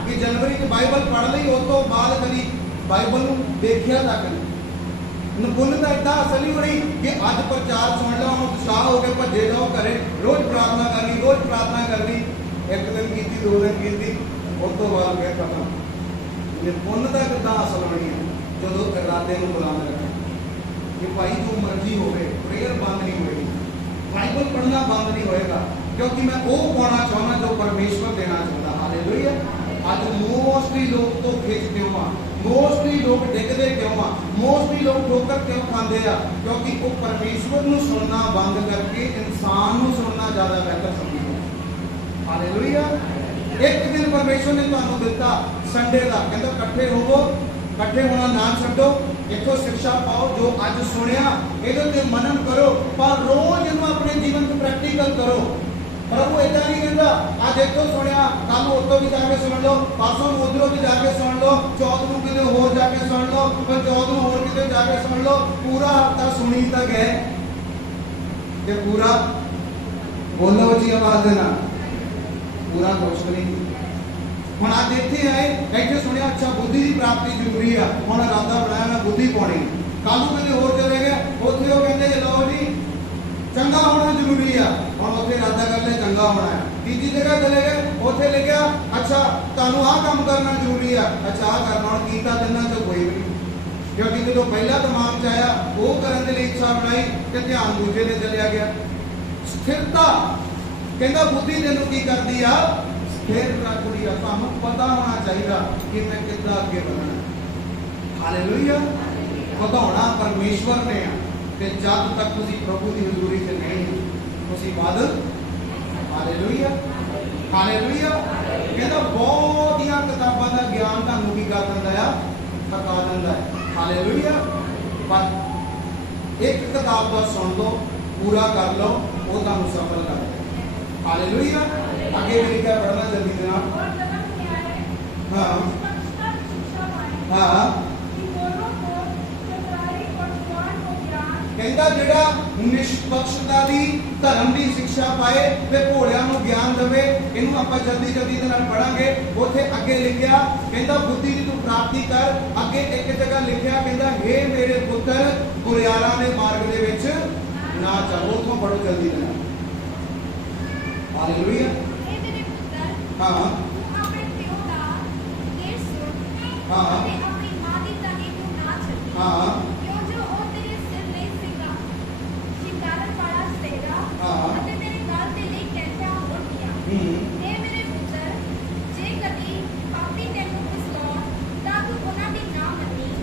ਕਿ ਜਨਵਰੀ 'ਚ ਬਾਈਬਲ ਪੜ੍ਹ ਲਈ, ਉਸ ਤੋਂ ਬਾਅਦ ਕਦੀ ਬਾਈਬਲ ਨੂੰ ਦੇਖਿਆ ਤੱਕ ਨਹੀਂ। ਨਿਪੁੰਨਤਾ ਇਦਾਂ ਹਾਸਲ ਨਹੀਂ ਹੋਣੀ ਕਿ ਅੱਜ ਪ੍ਰਚਾਰ ਸੁਣ ਲਓ, ਹੁਣ ਉਤਸ਼ਾਹ ਹੋ ਕੇ ਭੱਜੇ ਜਾਓ ਘਰੇ, ਰੋਜ਼ ਪ੍ਰਾਰਥਨਾ ਕਰਨੀ। ਇੱਕ ਦਿਨ ਕੀਤੀ, 2 ਦਿਨ ਕੀਤੀ, ਉਸ ਤੋਂ ਬਾਅਦ ਫਿਰ ਖਤਮ। ਨਿਪੁੰਨਤਾ ਕਿੱਦਾਂ ਹਾਸਲ ਹੋਣੀ ਹੈ? ਜਦੋਂ ਇਰਾਦੇ ਨੂੰ ਬੁਲੰਦ ਰੱਖਣਾ ਕਿ ਭਾਈ ਜੋ ਮਰਜ਼ੀ ਹੋਵੇ, ਪ੍ਰੇਅਰ ਬੰਦ ਨਹੀਂ ਹੋਏਗੀ, ਬਾਈਬਲ ਪੜ੍ਹਨਾ ਬੰਦ ਨਹੀਂ ਹੋਏਗਾ, ਕਿਉਂਕਿ ਮੈਂ ਉਹ ਪਾਉਣਾ ਚਾਹੁੰਦਾ ਜੋ ਪਰਮੇਸ਼ਵਰ ਦੇਣਾ ਚਾਹੁੰਦਾ। ਹਾਲੇਲੂਇਆ। ਅੱਜ ਮੋਸਟਲੀ ਲੋਕ ਤੋਂ ਖਿੱਚ ਕਿਉਂ ਆ? ਮੋਸਟਲੀ ਲੋਕ ਡਿੱਗਦੇ ਕਿਉਂ ਆ? ਮੋਸਟਲੀ ਲੋਕ ਠੋਕਰ ਕਿਉਂ ਖਾਂਦੇ ਆ? ਕਿਉਂਕਿ ਉਹ ਪਰਮੇਸ਼ਵਰ ਨੂੰ ਸੁਣਨਾ ਬੰਦ ਕਰਕੇ ਇਨਸਾਨ ਨੂੰ ਸੁਣਨਾ ਜ਼ਿਆਦਾ ਬਿਹਤਰ ਸਮਝਦੇ। ਹਾਲੇਲੂਇਆ। ਇੱਕ ਦਿਨ ਪਰਮੇਸ਼ਵਰ ਨੇ ਤੁਹਾਨੂੰ ਦਿੱਤਾ ਸੰਡੇ ਦਾ, ਕਹਿੰਦਾ ਇਕੱਠੇ ਹੋਵੋ, ਇਕੱਠੇ ਹੋਣਾ ਨਾ ਛੱਡੋ, ਇੱਥੋਂ ਸਿੱਖਿਆ ਪਾਓ, ਜੋ ਅੱਜ ਸੁਣਿਆ ਇਹਦੇ ਤੇ ਮਨਨ ਕਰੋ, ਪਰ ਰੋਜ਼ ਇਹਨੂੰ ਆਪਣੇ ਜੀਵਨ 'ਚ ਪ੍ਰੈਕਟੀਕਲ ਕਰੋ। ਪ੍ਰਭੂ ਏਦਾਂ ਨਹੀਂ ਕਹਿੰਦਾ ਅੱਜ ਇੱਥੋਂ ਸੁਣਿਆ, ਕੱਲ ਨੂੰ ਉੱਥੋਂ ਵੀ ਜਾ ਕੇ ਸੁਣ ਲਓ, ਪਰਸੋਂ ਨੂੰ ਉੱਧਰੋਂ ਵੀ ਜਾ ਕੇ ਸੁਣ ਲਓ, ਚੌਥ ਨੂੰ ਕਿਤੇ ਹੋਰ ਜਾ ਕੇ ਸੁਣ ਲਓ, ਫਿਰ ਚੌਥ ਨੂੰ ਹੋਰ ਕਿਤੇ ਜਾ ਕੇ ਸੁਣ ਲਓ। ਪੂਰਾ ਹਫ਼ਤਾ ਸੁਣੀ ਤਾਂ ਗਏ ਤੇ ਪੂਰਾ ਬੋਲੋ ਉੱਚੀ ਆਵਾਜ਼ ਦੇ ਨਾਲ, ਪੂਰਾ ਕੁਛ ਨਹੀਂ। ਹੁਣ ਅੱਜ ਇੱਥੇ ਆਏ, ਇੱਥੇ ਸੁਣਿਆ ਅੱਛਾ ਬੁੱਧੀ ਦੀ ਪ੍ਰਾਪਤੀ ਜ਼ਰੂਰੀ ਆ, ਹੁਣ ਇਰਾਦਾ ਬਣਾਇਆ ਮੈਂ ਬੁੱਧੀ ਪਾਉਣੀ। ਕੱਲ ਨੂੰ ਕਿਤੇ ਹੋਰ ਚਲੇ ਗਏ, ਉੱਥੇ ਉਹ ਕਹਿੰਦੇ ਲਓ ਜੀ ਚੰਗਾ ਹੋਣਾ ਜ਼ਰੂਰੀ ਆ, ਹੁਣ ਉੱਥੇ ਇਰਾਦਾ ਕਰ ਲਿਆ ਚੰਗਾ ਹੋਣਾ ਹੈ। ਤੀਜੀ ਜਗ੍ਹਾ ਚਲੇ ਗਏ, ਉੱਥੇ ਲਿਖਿਆ ਅੱਛਾ ਤੁਹਾਨੂੰ ਆਹ ਕੰਮ ਕਰਨਾ ਜ਼ਰੂਰੀ ਆ, ਅੱਛਾ ਆਹ ਕਰਨਾ। ਹੁਣ ਕੀਤਾ ਤਿੰਨਾਂ ਚੋਂ ਕੋਈ ਵੀ ਨਹੀਂ, ਕਿਉਂਕਿ ਜਦੋਂ ਪਹਿਲਾ ਦਿਮਾਗ 'ਚ ਆਇਆ ਉਹ ਕਰਨ ਦੇ ਲਈ ਇੱਛਾ ਬਣਾਈ ਤੇ ਧਿਆਨ ਦੂਜੇ ਤੇ ਚਲਿਆ ਗਿਆ। ਸਥਿਰਤਾ ਕਹਿੰਦਾ ਬੁੱਧੀ ਤੈਨੂੰ ਕੀ ਕਰਦੀ ਆ? ਸਥਿਰ ਰੱਖਦੀ ਆ। ਤੁਹਾਨੂੰ ਪਤਾ ਹੋਣਾ ਚਾਹੀਦਾ ਕਿ ਮੈਂ ਕਿੱਦਾਂ ਅੱਗੇ ਵਧਣਾ। ਹਾਲੇਲੂਇਆ। ਵਧਾਉਣਾ ਪਰਮੇਸ਼ਵਰ ਨੇ ਆ, ਤੇ ਜਦ ਤੱਕ ਤੁਸੀਂ ਪ੍ਰਭੂ ਦੀ ਹਜ਼ੂਰੀ 'ਚ ਨਹੀਂ ਤੁਸੀਂ ਵੱਧ। ਹਾਲੇਲੂਇਆ। ਕਹਿੰਦਾ ਬਹੁਤੀਆਂ ਕਿਤਾਬਾਂ ਦਾ ਗਿਆਨ ਤੁਹਾਨੂੰ ਕੀ ਕਰ ਦਿੰਦਾ ਆ? ਥਕਾ ਦਿੰਦਾ ਹੈ। ਹਾਲੇਲੂਇਆ। ਪਰ ਇੱਕ ਕਿਤਾਬ ਦਾ ਸੁਣ ਲਓ, ਪੂਰਾ ਕਰ ਲਓ, ਉਹ ਤੁਹਾਨੂੰ ਸਫਲ ਕਰ ਦੇ। ਹਾਲੇਲੂਇਆ। ਅੱਗੇ ਵੀ ਲਿਖਿਆ, ਪੜ੍ਹਨਾ ਜਲਦੀ ਦੇ ਨਾਲ। ਕਹਿੰਦਾ ਜਿਹੜਾ ਨਿਸ਼ਪਕਸ਼ਤਾ ਦੀ ਧਰਮ ਦੀ ਸਿੱਖਿਆ ਪਾਏ ਤੇ ਘੋੜਿਆਂ ਨੂੰ ਗਿਆਨ ਦੇਵੇ। ਇਹਨੂੰ ਆਪਾਂ ਜਲਦੀ ਦੇ ਨਾਲ ਪੜਾਂਗੇ। ਉੱਥੇ ਅੱਗੇ ਲਿਖਿਆ ਕਹਿੰਦਾ ਬੁੱਧੀ ਦੀ ਤੂੰ ਪ੍ਰਾਪਤੀ ਕਰ। ਅੱਗੇ ਇੱਕ ਜਗ੍ਹਾ ਲਿਖਿਆ ਕਹਿੰਦਾ ਹੇ ਮੇਰੇ ਪੁੱਤਰ ਗੁਰਿਆਰਾਂ ਦੇ ਮਾਰਗ ਦੇ ਵਿੱਚ ਨਾ ਚੱਲ। ਉੱਥੋਂ ਪੜੋ ਜਲਦੀ ਦੇ ਨਾਲ। ਹਾਲੇਲੂਇਆ। ਹਾਂ ਹਾਂ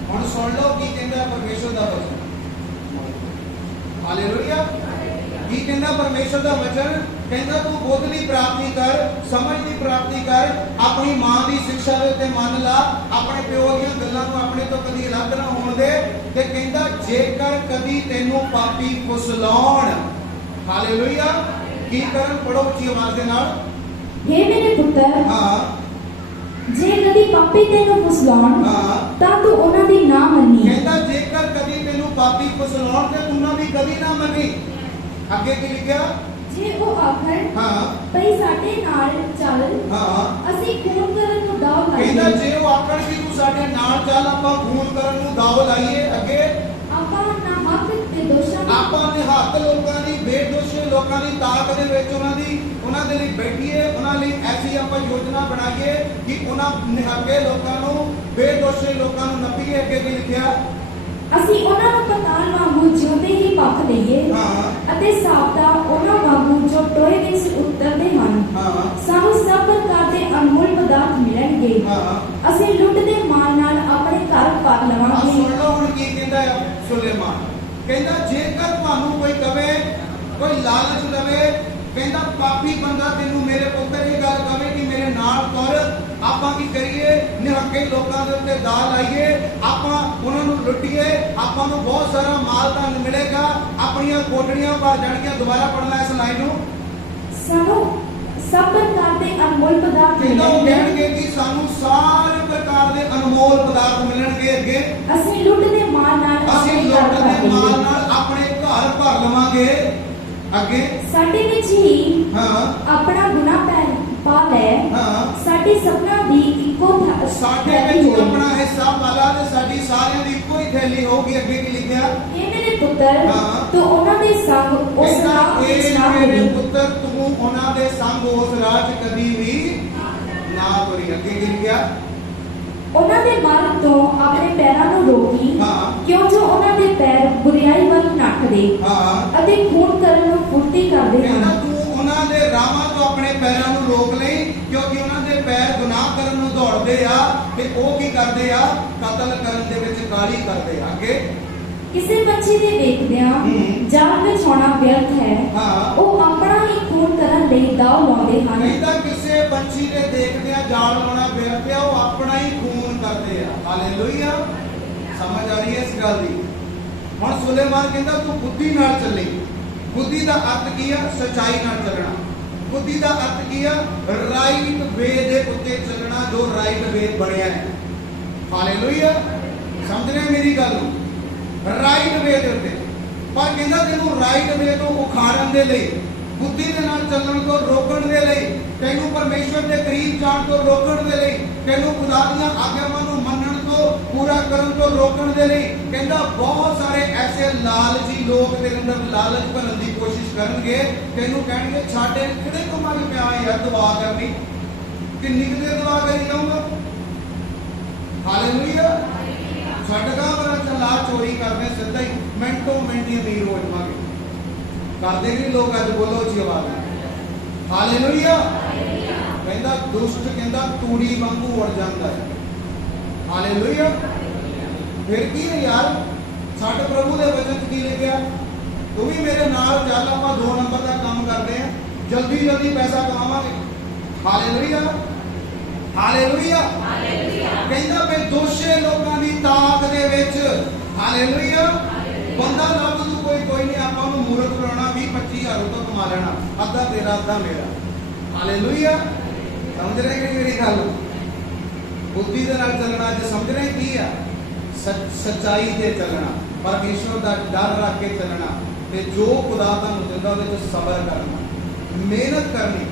ਹੁਣ ਸੁਣ ਲਓ ਕੀ ਕਹਿੰਦਾ ਪਰਮੇਸ਼ਵਰ ਦਾ ਵਚਨ। ਹਾਲੇਲੂਇਆ। ਕੀ ਕਹਿੰਦਾ ਪਰਮੇਸ਼ਵਰ ਦਾ ਵਚਨ? ਕਹਿੰਦਾ ਤੂੰ ਬੁੱਧ ਦੀ ਪ੍ਰਾਪਤੀ ਕਰ, ਸਮਝ ਦੀ ਪ੍ਰਾਪਤੀ ਕਰ, ਆਪਣੀ ਮਾਂ ਦੀ ਸਿੱਖਿਆ ਦੇ ਉੱਤੇ ਮਨ ਲਾ, ਆਪਣੇ ਪਿਓ ਦੀਆਂ ਗੱਲਾਂ ਨੂੰ ਆਪਣੇ ਤੋਂ ਕਦੀ ਅਲੱਗ ਨਾ ਹੋਣ ਦੇ। ਤੇ ਕਹਿੰਦਾ ਜੇਕਰ ਕਦੀ ਤੈਨੂੰ ਪਾਪੀ ਫੁਸਲਾਉਣ। ਹਾਲੇਲੂਇਆ। ਕੀ ਕਰਨ? ਪੜੋ ਉੱਚੀ ਆਵਾਜ਼ ਦੇ ਨਾਲ। हे मेरे पुत्र, ਹਾਂ जे कदी पापी तेनू फुसलाउण ਹਾਂ तां तू उन्हां दी ना मन्नी। ਕਹਿੰਦਾ ਜੇਕਰ ਕਦੀ ਤੈਨੂੰ ਪਾਪੀ ਫੁਸਲਾਉਣ ਤੇ ਤੂੰ ਉਹਨਾਂ ਦੀ ਕਦੀ ਨਾ ਮੰਨੀ। ਅੱਗੇ ਕੀ ਲਿਖਿਆ? जे ਉਹ ਆਖਣ ਹਾਂ ਭਈ ਸਾਡੇ ਨਾਲ ਚੱਲ, ਹਾਂ ਅਸੀਂ ਖੂਨ ਕਰਨ ਨੂੰ ਦਾਅ ਕਹਿੰਦਾ ਲਾਈਏ, ਜੇ ਉਹ ਆਖਣ ਕਿ ਤੂੰ ਸਾਡੇ ਨਾਲ ਚੱਲ, ਆਪਾਂ ਖੂਨ ਕਰਨ ਨੂੰ ਦਾਅ ਲਾਈਏ। ਅੱਗੇ ਆਪਾਂ ਨਾ ਹੱਕ ਤੇ ਦੋਸ਼ਾਂ ਦੀ ਆਪਾਂ ਨਿਹੱਕ ਲੋਕਾਂ ਦੀ, ਬੇਦੋਸ਼ੀ ਲੋਕਾਂ ਦੀ ਤਾਕ ਦੇ ਵਿੱਚ ਉਹਨਾਂ ਦੇ ਲਈ ਬੈਠੀਏ, ਉਹਨਾਂ ਲਈ ਐਸੀ ਆਪਾਂ ਯੋਜਨਾ ਬਣਾਈਏ ਕਿ ਉਹਨਾਂ ਨਿਹੱਕੇ ਲੋਕਾਂ ਨੂੰ, ਬੇਦੋਸ਼ੀ ਲੋਕਾਂ ਨੂੰ ਨੱਪੀਏ। ਅੱਗੇ ਕੀ ਲਿਖਿਆ? ਅਸੀਂ ਉਹਨਾਂ ਨੂੰ ਪਤਾਲ ਵਾਂਗੂ ਜਿਉਂਦੇ ਹੀ ਪੱਖ ਦਈਏ ਹਾਂ ਅਤੇ ਸਾਬਤਾ ਉਹਨਾਂ ਵਾਂਗੂ ਜੋ ਟੋਏ ਵਿੱਚ ਉਤਰਦੇ ਹਨ। ਹਾਂ ਸਾਨੂੰ ਸਭ ਪ੍ਰਕਾਰ ਦੇ ਅਨਮੋਲ ਪਦਾਰਥ ਮਿਲਣਗੇ। ਹਾਂ ਅਸੀਂ ਲੁੱਟ ਦੇ ਮਾਲ ਨਾਲ ਆਪਣੇ ਘਰ ਕਹਿੰਦਾ ਜੇਕਰ ਤੁਹਾਨੂੰ ਕੋਈ ਕਵੇ, ਕੋਈ ਲਾਲਚ ਦੇਵੇ, ਕਹਿੰਦਾ ਪਾਪੀ ਬੰਦਾ ਤੈਨੂੰ ਮੇਰੇ ਪੁੱਤਰ ਇਹ ਗੱਲ ਕਵੇ ਕਿ ਮੇਰੇ ਨਾਲ ਤੁਰ, ਆਪਾਂ ਕੀ ਕਰੀਏ? ਨਿਹੱਕੇ ਲੋਕਾਂ ਦੇ ਉੱਤੇ ਦਾਅ ਲਾਈਏ, ਆਪਾਂ ਉਹਨਾਂ ਨੂੰ ਲੁੱਟੀਏ, ਆਪਾਂ ਨੂੰ ਬਹੁਤ ਸਾਰਾ ਮਾਲ ਧਨ ਮਿਲੇਗਾ, ਆਪਣੀਆਂ ਕੋਠੜੀਆਂ ਭਰ ਜਾਣਗੀਆਂ। ਦੁਬਾਰਾ ਪੜਨਾ ਇਸ ਲਾਈਨ ਨੂੰ। ਸਾਨੂੰ ਸਭ ਪ੍ਰਕਾਰ ਦੇ ਅਨਮੋਲ ਪਦਾਰਥ ਕਹਿੰਦਾ ਉਹ ਮਿਲਣਗੇ। ਕਹਿਣਗੇ ਕਿ ਸਾਨੂੰ ਸਾਰੇ ਪ੍ਰਕਾਰ ਦੇ ਅਨਮੋਲ ਪਦਾਰਥ ਮਿਲਣਗੇ। ਅੱਗੇ ਅਸੀਂ ਲੁੱਟ ਦੇ ਮਾਲ ਨਾਲ ਅਸੀਂ ਆਪਣੇ ਲੁੱਟ ਘਰ ਦੇ ਮਾਲ ਭਰਾਂਗੇ। ਨਾਲ ਆਪਣੇ ਘਰ ਭਰ ਲਵਾਂਗੇ। ਅੱਗੇ ਸਾਡੇ ਵਿੱਚ ਹੀ ਹਾਂ ਆਪਣਾ ਗੁਨਾਹ ਪਾ ਲੈ। ਹਾਂ ਸਾਡੀ ਸਭਨਾਂ ਦੀ ਇੱਕੋ ਸਾਡੇ ਥੈਲੀ ਵਿੱਚ ਹੋਈ। ਆਪਣਾ ਹਿੱਸਾ ਪਾਲਾ ਤੇ ਸਾਡੀ ਸਾਰਿਆਂ ਦੀ ਇੱਕੋ ਹੀ ਥੈਲੀ ਹੋਊਗੀ। ਅੱਗੇ ਕੀ ਲਿਖਿਆ? ਇਹ ਮੇਰੇ ਪੁੱਤਰ ਹਾਂ। ਤੂੰ ਉਹਨਾਂ ਦੇ ਸੰਗ ਉਸ ਕਹਿੰਦਾ ਰਾਹ ਵਿੱਚ ਇਹ ਨਾ ਮੇਰੇ ਤੁਰੀ। ਪੁੱਤਰ ਤੂੰ ਉਹਨਾਂ ਦੇ ਸੰਗ ਉਸ ਰਾਹ 'ਚ ਕਦੀ ਵੀ ਨਾ ਤੁਰੀ। ਅੱਗੇ ਕੀ ਲਿਖਿਆ? ਉਹਨਾਂ ਦੇ ਮਾਰਗ ਤੋਂ ਆਪਣੇ ਪੈਰਾਂ ਨੂੰ ਰੋਕੀ, ਹਾਂ। ਕਿਉਂ ਜੋ ਉਹਨਾਂ ਦੇ ਪੈਰ ਬੁਰੀਆਈ ਵੱਲ ਨੱਠਦੇ ਹਾਂ ਅਤੇ ਖੂਨ ਕਰਨ ਨੂੰ ਫੁਰਤੀ ਕਰਦੇ ਕਹਿੰਦਾ ਹਨ। ਤੂੰ ਉਹਨਾਂ ਦੇ ਰਾਹਾਂ ਤੋਂ ਆਪਣੇ ਪੈਰਾਂ ਨੂੰ ਰੋਕ ਲਈ, ਕਿਉਂਕਿ ਉਹਨਾਂ ਦੇ ਪੈਰ ਗੁਨਾਹ ਕਰਨ ਨੂੰ ਦੌੜਦੇ ਆ ਤੇ ਉਹ ਕੀ ਕਰਦੇ ਆ? ਕਤਲ ਕਰਨ ਦੇ ਵਿੱਚ ਕਾਹਲੀ ਕਰਦੇ ਆ। ਅੱਗੇ ਕਿਸੇ ਪੰਛੀ ਦੇ ਵੇਖਦਿਆਂ ਹੂੰ। ਜਾਲ ਵਿੱਚ ਆਉਣਾ ਵਿਅਰਥ ਹੈ। ਹਾਂ ਉਹ ਆਪਣਾ ਹੀ ਖੂਨ ਕਰਨ ਲਈ ਦਾਅ ਲਾਉਂਦੇ ਹਨ। ਕਹਿੰਦਾ ਕਿਸੇ ਪੰਛੀ ਦੇ ਦੇਖਦੇ ਆ ਜਾਲ ਲਾਉਣਾ ਬੇਅਰਥ ਆ, ਉਹ ਆਪਣਾ ਹੀ ਖੂਨ ਕਰਦੇ ਆ। ਹਾਲੇਲੂਇਆ। ਸਮਝ ਆ ਰਹੀ ਹੈ ਇਸ ਗੱਲ ਦੀ? ਹੁਣ ਸੁਲੇਮਾਨ ਕਹਿੰਦਾ ਤੂੰ ਬੁੱਧੀ ਨਾਲ ਚੱਲੇ। ਬੁੱਧੀ ਦਾ ਅਰਥ ਕੀ ਆ? ਸਚਾਈ ਨਾਲ ਚੱਲਣਾ। ਬੁੱਧੀ ਦਾ ਅਰਥ ਕੀ ਆ? ਰਾਈਟ ਵੇ ਦੇ ਉੱਤੇ ਚੱਲਣਾ, ਜੋ ਰਾਈਟ ਵੇ ਬਣਿਆ ਹੈ। ਹਾਲੇਲੂਇਆ। ਸਮਝ ਰਹੇ ਮੇਰੀ ਗੱਲ ਨੂੰ? ਰਾਈਟ ਵੇ ਦੇ ਉੱਤੇ। ਪਰ ਕਹਿੰਦਾ ਤੈਨੂੰ ਰਾਈਟ ਵੇ ਤੋਂ ਉਖਾੜਨ ਦੇ ਲਈ, ਬੁੱਧੀ ਦੇ ਨਾਲ ਚੱਲਣ ਤੋਂ ਰੋਕਣ ਦੇ ਲਈ, ਤੈਨੂੰ ਪਰਮੇਸ਼ਵਰ ਦੇ ਕਰੀਬ ਜਾਣ ਤੋਂ ਰੋਕਣ ਦੇ ਲਈ, ਤੈਨੂੰ ਖੁਦਾ ਦੀਆਂ ਆਗਿਆਵਾਂ ਨੂੰ ਮੰਨਣ ਤੋਂ, ਪੂਰਾ ਕਰਨ ਤੋਂ ਰੋਕਣ ਦੇ ਲਈ, ਕਹਿੰਦਾ ਬਹੁਤ ਸਾਰੇ ਐਸੇ ਲਾਲਚੀ ਲੋਕ ਤੇਰੇ ਅੰਦਰ ਲਾਲਚ ਭਰਨ ਦੀ ਕੋਸ਼ਿਸ਼ ਕਰਨਗੇ। ਤੈਨੂੰ ਕਹਿਣਗੇ ਸਾਡੇ ਕਿਹੜੇ ਕੰਮਾਂ 'ਚ ਪਿਆ ਯਾਰ ਦੁਆ ਕਰਨੀ, ਕਿੰਨੀ ਕੁ ਦੇਰ ਦੁਆ ਕਰੀ ਜਾਊਂਗਾ? ਹਾਲੇਲੂਇਆ। ਛੱਡ ਗਾ ਬਰਾ ਚਲਾ ਚੋਰੀ ਕਰਦੇ ਸਿੱਧਾ ਹੀ ਮਿੰਟੋ ਮਿੰਟੀ ਅਮੀਰ ਹੋ ਜਾਵਾਂਗੇ। ਕਰਦੇ ਨਹੀਂ ਲੋਕ? ਅੱਜ ਬੋਲੋ ਉੱਚੀ ਆਵਾਜ਼ ਨਾਲ। ਹਾਲੇਲੂਇਆ। ਕਹਿੰਦਾ ਦੁਸ਼ਟ ਕਹਿੰਦਾ ਤੂੜੀ ਵਾਂਗੂ ਉੜ ਜਾਂਦਾ ਹੈ। ਹਾਲੇਲੂਇਆ। ਫਿਰ ਕੀ ਹੈ ਯਾਰ? ਸਾਡੇ ਪ੍ਰਭੂ ਦੇ ਵਚਨ 'ਚ ਕੀ ਲਿਖਿਆ? ਤੂੰ ਵੀ ਮੇਰੇ ਨਾਲ ਚੱਲ, ਆਪਾਂ 2 ਨੰਬਰ ਦਾ ਕੰਮ ਕਰਦੇ ਆ, ਜਲਦੀ ਜਲਦੀ ਪੈਸਾ ਕਮਾਵਾਂਗੇ। ਹਾਲੇਲੂਇਆ। ਹਾਲੇਲੂਇਆ। ਕਹਿੰਦਾ ਬੇਦੋਸ਼ੇ ਲੋਕਾਂ ਦੀ ਤਾਕ ਦੇ ਵਿੱਚ, ਹਾਲੇਲੂਇਆ, ਬੰਦਾ ਲੱਭ ਤੂੰ ਕੋਈ ਨਹੀਂ, ਆਪਾਂ ਉਹਨੂੰ ਮੂਰਖ ਬਣਾਉਣਾ, 20-25 ਹਜ਼ਾਰ ਤੋਂ ਕਮਾ ਲੈਣਾ, ਅੱਧਾ ਤੇਰਾ ਅੱਧਾ ਮੇਰਾ। ਹਾਲੇਲੂਇਆ। ਸਮਝ ਰਹੇ ਕਿ ਮੇਰੀ ਗੱਲ? ਬੁੱਧੀ ਦੇ ਨਾਲ ਚੱਲਣਾ, ਜੇ ਸਮਝ ਰਹੇ ਕੀ ਆ? ਸੱਚਾਈ ਤੇ ਚੱਲਣਾ, ਪਰਮੇਸ਼ਵਰ ਦਾ ਡਰ ਰੱਖ ਕੇ ਚੱਲਣਾ, ਤੇ ਜੋ ਖੁਦਾ ਤੁਹਾਨੂੰ ਦਿੰਦਾ ਉਹਦੇ ਵਿੱਚ ਸਬਰ ਕਰਨਾ, ਮਿਹਨਤ ਕਰਨੀ।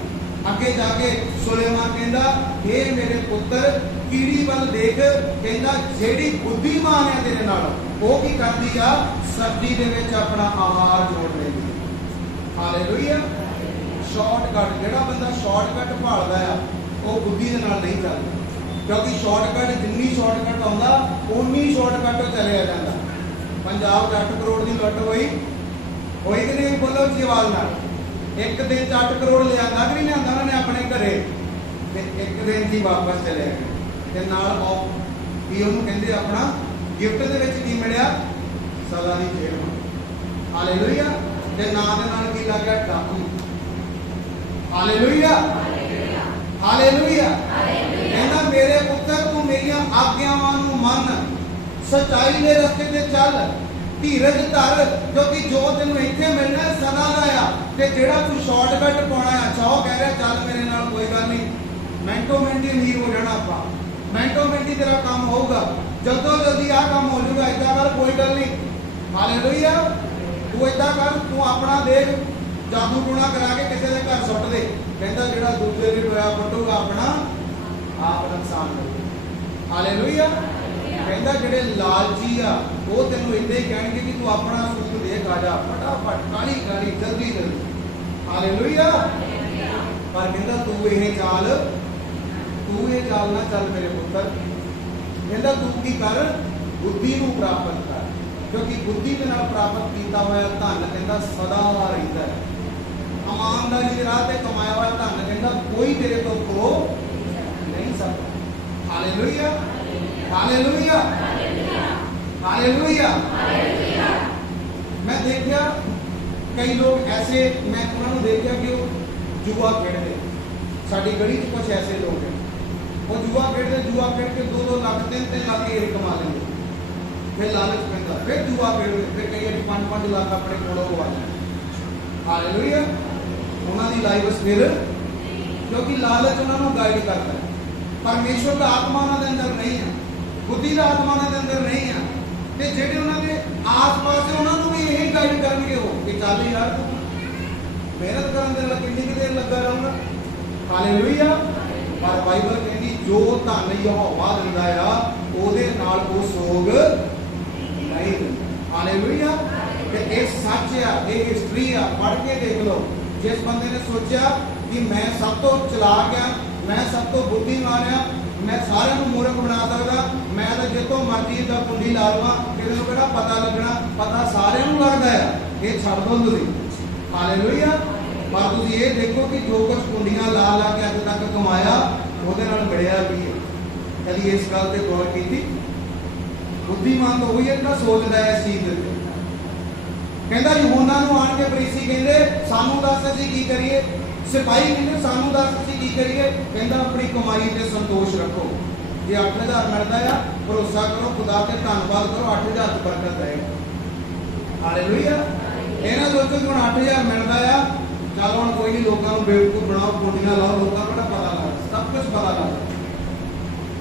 ਅੱਗੇ ਜਾ ਕੇ ਸੁਲੇਮਾਨ ਕਹਿੰਦਾ ਇਹ ਮੇਰੇ ਪੁੱਤਰ ਕੀੜੀ ਵੱਲ ਦੇਖ, ਕਹਿੰਦਾ ਜਿਹੜੀ ਬੁੱਧੀਮਾਨ ਹੈ ਤੇਰੇ ਨਾਲ, ਉਹ ਕੀ ਕਰਦੀ ਆ? ਸਬਜ਼ੀ ਦੇ ਵਿੱਚ ਆਪਣਾ ਆਹਾਰ ਜੋੜ ਲੈਂਦੀ। ਹਾਲੇਲੂਇਆ। ਸ਼ਾਰਟਕਟ, ਜਿਹੜਾ ਬੰਦਾ ਸ਼ਾਰਟਕਟ ਭਾਲਦਾ ਆ ਉਹ ਬੁੱਧੀ ਦੇ ਨਾਲ ਨਹੀਂ ਚੱਲਦਾ, ਕਿਉਂਕਿ ਸ਼ਾਰਟਕਟ ਜਿੰਨੀ ਸ਼ਾਰਟਕਟ ਆਉਂਦਾ ਉਨੀ ਸ਼ਾਰਟਕਟ ਚਲਿਆ ਜਾਂਦਾ। ਪੰਜਾਬ 'ਚ 8 ਕਰੋੜ ਦੀ ਲੁੱਟ ਹੋਈ ਕਿ ਨਹੀਂ? ਬੋਲੋ ਜੀ ਆਵਾਜ਼ ਨਾਲ। ਇੱਕ ਦਿਨ 'ਚ 8 ਕਰੋੜ ਲਿਆਂਦਾ ਕਿ ਨਹੀਂ ਲਿਆਂਦਾ ਉਹਨਾਂ ਨੇ ਆਪਣੇ ਘਰੇ, ਤੇ ਇੱਕ ਦਿਨ 'ਚ ਹੀ ਵਾਪਸ ਚਲੇ ਗਏ। ਤੇ ਨਾਲ ਕੀ ਉਹਨੂੰ ਕਹਿੰਦੇ ਆਪਣਾ ਗਿਫਟ ਦੇ ਵਿੱਚ ਕੀ ਮਿਲਿਆ? ਸਦਾ ਦੀ ਜੇਲ੍ਹ। ਹਾਲੇਲੂਇਆ। ਤੇ ਨਾਂ ਦੇ ਨਾਲ ਕੀ ਲੱਗ ਗਿਆ? ਡਾਕੂ। ਹਾਲੇਲੂਇਆ। ਹਾਲੇਲੂਇਆ। ਕਹਿੰਦਾ ਮੇਰੇ ਪੁੱਤਰ ਤੂੰ ਮੇਰੀਆਂ ਆਗਿਆਵਾਂ ਨੂੰ ਮੰਨ, ਸਚਾਈ ਦੇ ਰਸਤੇ ਤੇ ਚੱਲ, ਧੀਰਜ ਧਰ, ਕਿਉਂਕਿ ਜੋ ਤੈਨੂੰ ਇੱਥੇ ਮਿਲਣਾ ਸਦਾ ਦਾ ਆ, ਤੇ ਜਿਹੜਾ ਤੂੰ ਸ਼ਾਰਟਕਟ ਪਾਉਣਾ ਆ, ਚਾਹੋ ਕਹਿ ਰਿਹਾ ਚੱਲ ਮੇਰੇ ਨਾਲ, ਕੋਈ ਗੱਲ ਨਹੀਂ, ਮਿੰਟੋ ਮਿੰਟ ਹੀ ਅਮੀਰ ਹੋ ਜਾਣਾ ਆਪਾਂ, ਮਿੰਟੋ ਮਿੰਟ ਹੀ ਤੇਰਾ ਕੰਮ ਹੋਊਗਾ, ਜਦੋਂ ਜਲਦੀ ਆਹ ਕੰਮ ਹੋ ਜਾਊਗਾ, ਏਦਾਂ ਕਰ, ਕੋਈ ਗੱਲ ਨਹੀਂ। ਹਾਲੇਲੂਇਆ। ਤੂੰ ਏਦਾਂ ਕਰ, ਤੂੰ ਆਪਣਾ ਦੇਖ, ਜਾਦੂ ਟੂਣਾ ਕਰਾ ਕੇ ਕਿਸੇ ਦੇ ਘਰ ਸੁੱਟ ਦੇ। ਕਹਿੰਦਾ ਜਿਹੜਾ ਦੂਜੇ ਦੀ ਟੋਇਆ ਪੱਟੂਗਾ ਆਪਣਾ ਆਪ ਨੁਕਸਾਨ ਕਰੂਗਾ। ਹਾਲੇਲੂਇਆ। ਕਹਿੰਦਾ ਜਿਹੜੇ ਲਾਲਚੀ ਆ ਉਹ ਤੈਨੂੰ ਇੱਦਾਂ ਹੀ ਕਹਿਣਗੇ ਕਿ ਤੂੰ ਆਪਣਾ ਸੂਟ ਦੇਖ, ਆ ਜਾ ਫਟਾਫਟ, ਕਾਲੀ ਕਾਲੀ, ਜਲਦੀ ਜਲਦੀ। ਹਾਲੇਲੂਇਆ। ਪਰ ਕਹਿੰਦਾ ਤੂੰ ਇਹ ਚਾਲ ਨਾ ਚੱਲ ਮੇਰੇ ਪੁੱਤਰ। ਕਹਿੰਦਾ ਤੂੰ ਕੀ ਕਰ? ਬੁੱਧੀ ਨੂੰ ਪ੍ਰਾਪਤ ਕਰ, ਕਿਉਂਕਿ ਬੁੱਧੀ ਦੇ ਨਾਲ ਪ੍ਰਾਪਤ ਕੀਤਾ ਹੋਇਆ ਧਨ ਕਹਿੰਦਾ ਸਦਾ ਰਹਿੰਦਾ ਹੈ। ਇਮਾਨਦਾਰੀ ਦੇ ਰਾਹ ਤੇ ਕਮਾਇਆ ਹੋਇਆ ਧਨ ਕਹਿੰਦਾ ਕੋਈ ਤੇਰੇ ਤੋਂ ਖੋ ਨਹੀਂ ਸਕਦਾ। ਹਾਲੇਲੂਇਆ। ਹਾਲੇਲੂਇਆ। ਹਾਲੇਲੂਇਆ। मैं देखा कई लोग ऐसे, मैं उन्होंने देखा कि वो जुआ खेडते, साडी गली च कुछ ऐसे लोग हैं, वो जुआ खेडते, जुआ खेड के 2-2 लाख 3-3 लाख ये कमा लेंगे, फिर लालच पैंदा, फिर जुआ खेडते, फिर कई 5-5 लाख अपने कोलों गवा लेंगे। हालेलुया। उन्होंने लाइफ फिर, क्योंकि लालच उन्होंने गाइड करता है। परमेश्वर का आत्मा उन्होंने अंदर नहीं है, बुद्धि का आत्मा उन्होंने अंदर नहीं है, ते जेडे उन्होंने आस-पास से उन्होंने भी यही गाइड करनगे हो कि चल यार तू मेहनत करन दे कितनी देर लगा रहूंगा। हालेलुया। पर बाइबल कहती जो धन यहोवा दिंदा आ ओदे नाल को सोग नहीं दिंदा। हालेलुया। ते ये सच आ, ये हिस्ट्री आ, पढ़ के देख लो। जिस बंदे ने सोचा कि मैं सब तो चलाक आ, मैं सब तो बुद्धिमान आ, मैं सारे मूर्ख बना सकता, मैं तो जितों मर्जी का कुंडी ला लवा, किसी को कहना पता लगना, पता सारे लगता है, ये छड़ दो तुम। हालेलुया। पर तुम ये देखो कि जो कुछ कुंडियां ला ला के अज तक कमाया वो बढ़िया भी है। कभी इस गल से गौर की थी? बुद्धिमान तो वही है जो सोचता है इस चीज के। कहता यूहन्ना नूं आण के फरीसी कहंदे सानू दस असीं की करिए, सिपाही कहते सानू दस असीं की करिए, कहता अपनी कमाई से संतोष रखो, जे 8,000 मिलता है भरोसा करो, खुदा के धन्यवाद करो, 8,000 बरकत रहेगा। हालेलुया। ये ना सोचो कि हुण 8,000 मिलता है चलो हम कोई नहीं, लोगों को बेवकूफ बनाओ, कुंडियां लाओ, लोगों को पता लग, सब कुछ पता लग।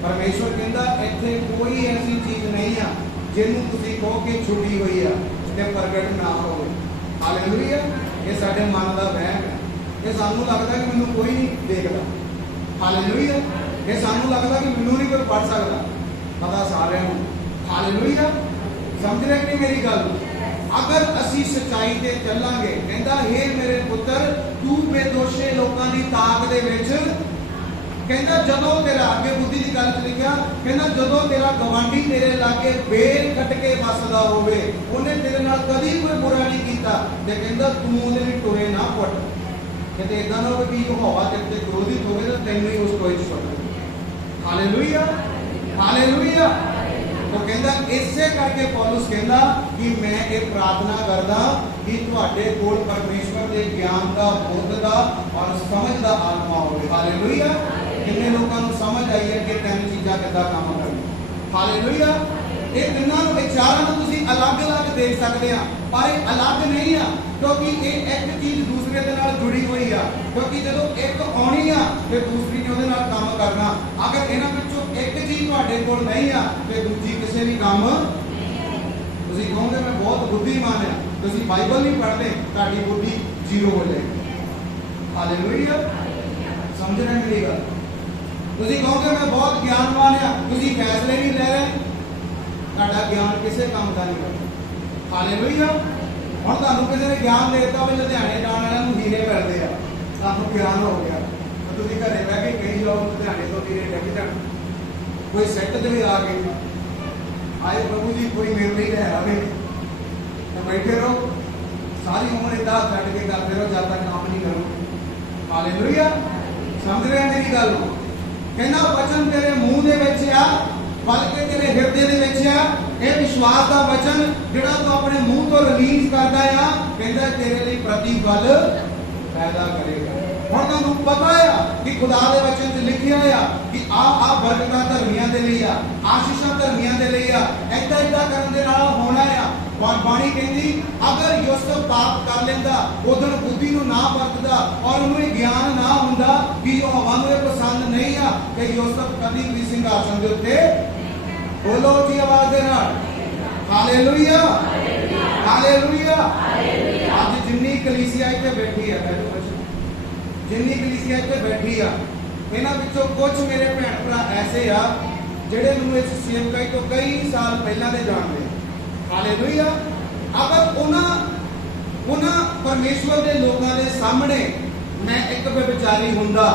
परमेश्वर कहता इत्थे कोई ऐसी चीज नहीं है जिन्हों तुसीं कहो कि छुट्टी हुई है ते प्रगट ना हो। हालेलुया। ये साडे मन का वहम है, ये सानू लगता कि मैनूं कोई नहीं देखता। हालेलुया। ये सानू लगता कि मैनूं नहीं कोई पढ़ सकता, पता सारिआं नूं। हालेलुया। समझ रहे कि मेरी गल? अगर असी सच्चाई ते चलांगे, कहंदा हे मेरे पुत्र तू बेदोषे लोकां दी ताक दे विच, कहंदा जदों तेरा अगे बुद्धि दी गल च लिखिआ, कहंदा जदों तेरा गवांडी तेरे लागे बेल कट के वसदा होवे, ओने तेरे नाल कदी कोई बुरा नहीं कीता, ते कहंदा तू ओदे लई टोए ना पुੱਟ, किते इदां ना होवे कि यहोवा तेरे ते क्रोधित होवे ते तैनूं ही उस टोए च सुੱਟ। हालेलुया। हालेलुया। तो कहता इसे करके पौलुस कहता कि मैं ये प्रार्थना करदा कि तुहाडे कोल परमेश्वर के ज्ञान का, बुद्ध का और समझ का आत्मा होवे। हालेलुया। कितने लोगों को समझ आई है कि तीन चीज़ां किद्दां काम करनी। हालेलुया। ये तिन्नां नूं चारां नूं तुसीं अलग-अलग देख सकते हैं, पर ये अलग नहीं है, क्योंकि ये एक चीज दूसरे दे नाल जुड़ी हुई है, क्योंकि जदों एक आउणी आ ते दूसरी ने उहदे नाल काम करना। अगर इन्हां विचों एक चीज तुहाडे कोल नहीं आ ते दूजी किसी भी काम तुसीं कहोगे मैं बहुत बुद्धिमान है, तुसीं बाइबल नहीं पढ़ते, तुहाडी बुद्धि जीरो हो जाएगी। हालेलुया। समझ रहे मेरी गल? तुसीं कहोगे मैं बहुत ज्ञानवान है, तुसीं फैसले नहीं ले रहे, तुहाडा ज्ञान किसी काम का नहीं करता। हालेलुया। ਹੁਣ ਤੁਹਾਨੂੰ ਕਿਸੇ ਨੇ ਗਿਆਨ ਦੇ ਦਿੱਤਾ ਵੀ ਲੁਧਿਆਣੇ ਜਾਣ ਵਾਲਿਆਂ ਨੂੰ ਹੀਰੇ ਮਿਲਦੇ ਆ, ਤੁਹਾਨੂੰ ਗਿਆਨ ਹੋ ਗਿਆ, ਤੁਸੀਂ ਘਰੇ ਬਹਿ ਕੇ ਕਹੀ ਜਾਓ ਲੁਧਿਆਣੇ ਤੋਂ ਹੀਰੇ ਲੈ ਕੇ ਜਾਣ, ਕੋਈ ਸੈੱਟ ਤੇ ਵੀ ਆ ਗਏ ਆਏ ਪ੍ਰਭੂ ਜੀ ਕੋਈ ਮੇਰੇ ਲਈ ਲੈ ਆਵੇ, ਤਾਂ ਬੈਠੇ ਰਹੋ ਸਾਰੀ ਉਮਰ ਇਦਾਂ ਛੱਡ ਕੇ ਕਰਦੇ ਰਹੋ ਜਦ ਤੱਕ ਕੰਮ ਨਹੀਂ ਕਰੋ। ਹਾਲੇਲੂਇਆ। ਸਮਝ ਰਹੇ ਮੇਰੀ ਗੱਲ? ਕਹਿੰਦਾ ਵਚਨ ਤੇਰੇ ਮੂੰਹ ਦੇ ਵਿੱਚ ਆ, ਬਲਕਿ ਤੇਰੇ ਹਿਰਦੇ ਦੇ ਵਿੱਚ ਆ। ਇਹ ਵਿਸ਼ਵਾਸ ਦਾ ਵਚਨ ਜਿਹੜਾ ਤੂੰ ਆਪਣੇ ਮੂੰਹ ਤੋਂ ਰਿਲੀਜ਼ ਕਰਦਾ ਆ, ਕਹਿੰਦਾ ਤੇਰੇ ਲਈ ਪ੍ਰਤੀਫਲ ਪੈਦਾ ਕਰੇਗਾ। ਹੁਣ ਤੁਹਾਨੂੰ ਪਤਾ ਆ ਕਿ ਖੁਦਾ ਦੇ ਵਚਨ 'ਚ ਲਿਖਿਆ ਆ ਕਿ ਆ ਬਰਕਤਾਂ ਧਰਮੀਆਂ ਦੇ ਲਈ ਆ, ਆਸ਼ੀਸ਼ਾਂ ਧਰਮੀਆਂ ਦੇ ਲਈ ਆ, ਏਦਾਂ ਕਰਨ ਦੇ ਨਾਲ ਹੋਣਾ ਆ। ਬਾਣੀ ਕਹਿੰਦੀ ਅਗਰ ਯੂਸਫ ਪਾਪ ਕਰ ਲੈਂਦਾ, ਉਦੋਂ ਬੁੱਧੀ ਨੂੰ ਨਾ ਵਰਤਦਾ ਔਰ ਉਹਨੂੰ ਇਹ ਗਿਆਨ ਨਾ ਹੁੰਦਾ ਕਿ ਯਹੋਵਾ ਨੂੰ ਇਹ ਪਸੰਦ ਨਹੀਂ ਆ ਕਿ ਯੂਸਫ ਕਦੀ ਵੀ ਸਿੰਘਾਸਨ ਦੇ ਉੱਤੇ, बोलो जी आवाज दे नाल हालेलुया। हालेलुया। आज जिन्नी कलीसिया इत्थे बैठी है, जिन्नी कलीसिया इत्थे बैठी आ, इन्हां विचों कुछ मेरे भैन भरा ऐसे आ जिहड़े मैनूं इस सेवकाई तो कई साल पहलां दे जाणदे। हालेलुया। अगर उन्हां परमेश्वर दे लोकां दे सामने मैं एक व्यभिचारी हुंदा,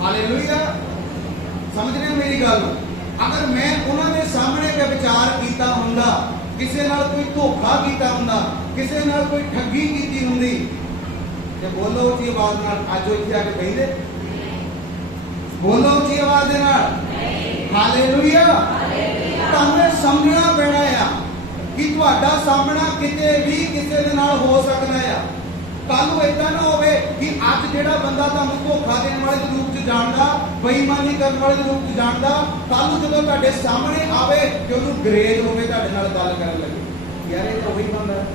हालेलुया, समझ रहे मेरी गल? अगर मैं उन्होंने सामने व्यभिचार किया हुंदा, किसी नाल कोई धोखा किया हुंदा, किसी नाल कोई ठगी की हुंदी, ते बोलो उची आवाज नाल अज इत्थे आके बहिंदे? बोलो उची आवाज दे नाल हालेलुया। तुहानूं समझना पैना आ ਕਿ ਤੁਹਾਡਾ ਸਾਹਮਣਾ ਕਿਤੇ ਵੀ ਕਿਸੇ ਦੇ ਨਾਲ ਹੋ ਸਕਦਾ ਆ। ਕੱਲ ਨੂੰ ਏਦਾਂ ਨਾ ਹੋਵੇ ਕਿ ਅੱਜ ਜਿਹੜਾ ਬੰਦਾ ਤੁਹਾਨੂੰ ਧੋਖਾ ਦੇਣ ਵਾਲੇ ਦੇ ਰੂਪ 'ਚ ਜਾਣਦਾ, ਬੇਈਮਾਨੀ ਕਰਨ ਵਾਲੇ ਦੇ ਰੂਪ 'ਚ ਜਾਣਦਾ, ਕੱਲ ਨੂੰ ਜਦੋਂ ਤੁਹਾਡੇ ਸਾਹਮਣੇ ਆਵੇ ਕਿ ਉਹਨੂੰ ਗਰੇਜ ਹੋਵੇ ਤੁਹਾਡੇ ਨਾਲ ਗੱਲ ਕਰਨ ਲੱਗੇ, ਯਾਰ ਇਹ ਤਾਂ ਉਹੀ ਬੰਦਾ ਹੈ।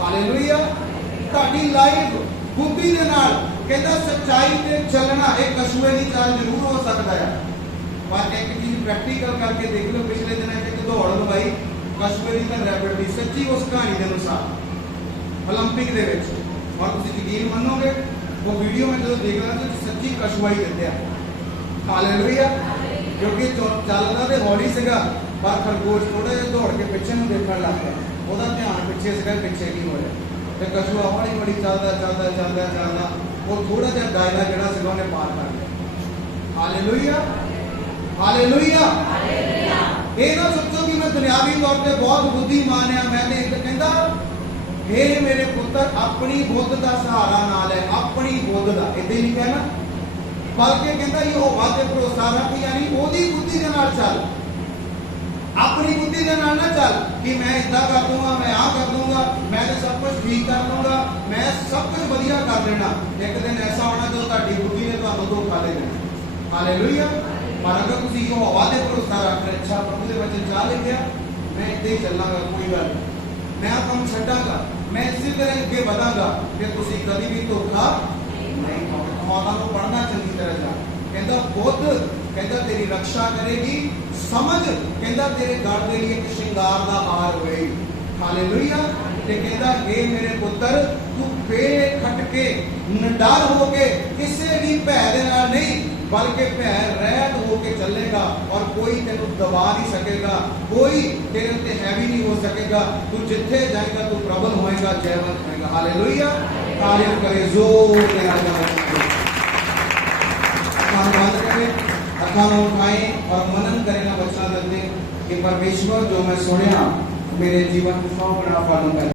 ਹਾਲੇਲੂਇਆ। ਤੁਹਾਡੀ ਲਾਈਫ ਬੁੱਧੀ ਦੇ ਨਾਲ ਕਹਿੰਦਾ ਸੱਚਾਈ ਤੇ ਚੱਲਣਾ ਇਹ ਕਸ਼ੂਏ ਦੀ ਚਾਲ ਜ਼ਰੂਰ ਹੋ ਸਕਦਾ ਹੈ, ਪਰ ਇੱਕ ਚੀਜ਼ ਪ੍ਰੈਕਟੀਕਲ ਕਰਕੇ ਦੇਖ ਲਓ। ਪਿਛਲੇ ਦਿਨਾਂ 'ਚ ਇੱਕ ਦੌੜ ਲਵਾਈ ਕਸ਼ੂਏ ਦੀ ਤਾਂ ਰੈਪਿਡ ਦੀ, ਸੱਚੀ ਉਸ ਕਹਾਣੀ ਦੇ ਅਨੁਸਾਰ 올림픽 ਦੇ ਵਿੱਚ, ਔਰ ਤੁਸੀਂ ਯਕੀਨ ਮੰਨੋਗੇ ਉਹ ਵੀਡੀਓ ਮੈਂ ਜਦੋਂ ਦੇਖ ਰਿਹਾ ਤਾਂ ਸੱਚੀ ਕਸ਼ੂਆ ਹੀ ਦਿੱਤਿਆ। ਹਾਲੇਲੂਇਆ। ਕਿਉਂਕਿ ਚੱਲਦਾ ਤੇ ਹੌਲੀ ਸੀਗਾ, ਪਰ ਖਰਗੋਸ਼ ਥੋੜਾ ਜਿਹਾ ਦੌੜ ਕੇ ਪਿੱਛੇ ਨੂੰ ਦੇਖਣ ਲੱਗ ਪਿਆ, ਉਹਦਾ ਧਿਆਨ ਪਿੱਛੇ ਸੀਗਾ, ਪਿੱਛੇ ਕੀ ਹੋ ਰਿਹਾ, ਤੇ ਕਸ਼ੂਆ ਹੌਲੀ ਹੌਲੀ ਚੱਲਦਾ ਉਹ ਥੋੜਾ ਜਿਹਾ ਦਾਇਰਾ ਜਿਹੜਾ ਸੀਗਾ ਉਹਨੇ ਪਾਰ ਕਰ ਲਿਆ। ਹਾਲੇਲੂਇਆ। ਹਾਲੇਲੂਇਆ। ਇਹ ਨਾ ਸੋਚੋ ਕਿ ਮੈਂ ਦੁਨਿਆਵੀ ਤੌਰ ਤੇ ਬਹੁਤ ਬੁੱਧੀਮਾਨ ਆ, ਮੈਂ ਤੇ ਕਹਿੰਦਾ ਇਹ ਮੇਰੇ ਪੁੱਤਰ ਆਪਣੀ ਬੁੱਧ ਦਾ ਸਹਾਰਾ ਨਾ ਲੈ, ਆਪਣੀ ਬੁੱਧ ਦਾ, ਏਦਾਂ ਹੀ ਨਹੀਂ ਕਹਿਣਾ, ਬਲਕਿ ਕਹਿੰਦਾ ਯਹੋਵਾ ਤੇ ਭਰੋਸਾ ਰੱਖ, ਯਾਨੀ ਉਹਦੀ ਬੁੱਧੀ ਦੇ ਨਾਲ ਚੱਲ, ਆਪਣੀ ਬੁੱਧੀ ਦੇ ਨਾਲ ਨਾ ਚੱਲ ਕਿ ਮੈਂ ਇਦਾਂ ਕਰ ਦੂੰਗਾ, ਮੈਂ ਆਹ ਕਰ ਦੂੰਗਾ, ਮੈਂ ਤਾਂ ਸਭ ਕੁਝ ਠੀਕ ਕਰ ਦੂੰਗਾ, ਮੈਂ ਸਭ ਕੁਝ ਵਧੀਆ ਕਰ ਦੇਣਾ। ਇੱਕ ਦਿਨ ਐਸਾ ਹੋਣਾ ਜਦੋਂ ਤੁਹਾਡੀ ਬੁੱਧੀ ਨੇ ਤੁਹਾਨੂੰ ਧੋਖਾ ਦੇ ਦੇਣਾ। ਹਾਲੇਲੂਇਆ। ਪਰ ਅਗਰ ਤੁਸੀਂ ਯਹੋਵਾ ਤੇ ਭਰੋਸਾ ਰੱਖ ਰਹੇ, ਅੱਛਾ ਪ੍ਰਭੂ ਦੇ ਵਚਨ ਚਾਹ ਲਿਖਿਆ, ਮੈਂ ਇੱਦਾਂ ਹੀ ਚੱਲਾਂਗਾ, ਕੋਈ ਗੱਲ ਨਹੀਂ, ਮੈਂ ਆਹ ਕੰਮ ਛੱਡਾਂਗਾ, ਮੈਂ ਇਸੇ ਤਰ੍ਹਾਂ ਅੱਗੇ ਵਧਾਂਗਾ ਕਿ ਤੁਸੀਂ ਕਦੀ ਵੀ ਧੋਖਾ ਨਹੀਂ ਪਾਓਗੇ। ਮਾਤਾ ਨੂੰ ਪੜ੍ਹਨਾ ਚੰਗੀ ਤਰ੍ਹਾਂ ਜਾ, ਕਹਿੰਦਾ ਬੁੱਧ ਕਹਿੰਦਾ ਤੇਰੀ ਰੱਖਿਆ ਕਰੇਗੀ, ਸਮਝ ਕਹਿੰਦਾ ਤੇਰੇ ਗਲ ਦੇ ਲਈ ਇੱਕ ਸ਼ਿੰਗਾਰ ਦਾ ਹਾਰ ਹੋਏਗੀ। ਹਾਲੇਲੂਇਆ। ਤੇ ਕਹਿੰਦਾ ਇਹ ਮੇਰੇ ਪੁੱਤਰ ਤੂੰ ਬੇਖਟਕੇ ਨਿਡਰ ਹੋ ਕੇ ਕਿਸੇ ਵੀ ਭੈ ਦੇ ਨਾਲ ਨਹੀਂ, ਬਲਕਿ ਭੈ ਰਹਿਤ ਹੋ ਕੇ ਚੱਲੇਗਾ, ਔਰ ਕੋਈ ਤੈਨੂੰ ਦਬਾ ਨਹੀਂ ਸਕੇਗਾ, ਕੋਈ ਤੇਰੇ ਉੱਤੇ ਹੈਵੀ ਨਹੀਂ ਹੋ ਸਕੇਗਾ। ਤੂੰ ਜਿੱਥੇ ਜਾਏਗਾ ਤੂੰ ਪ੍ਰਬਲ ਹੋਏਗਾ, ਜੈਵੰਤ ਹੋਏਗਾ। ਹਾਲੇਲੂਇਆ। ਤਾਰੀਫ करे जोर के राजा। अखां बंद करें, अखां उठाएं और मनन करेगा वचन कि परमेश्वर जो मैं सुनिया मेरे जीवन में 100 गुना फल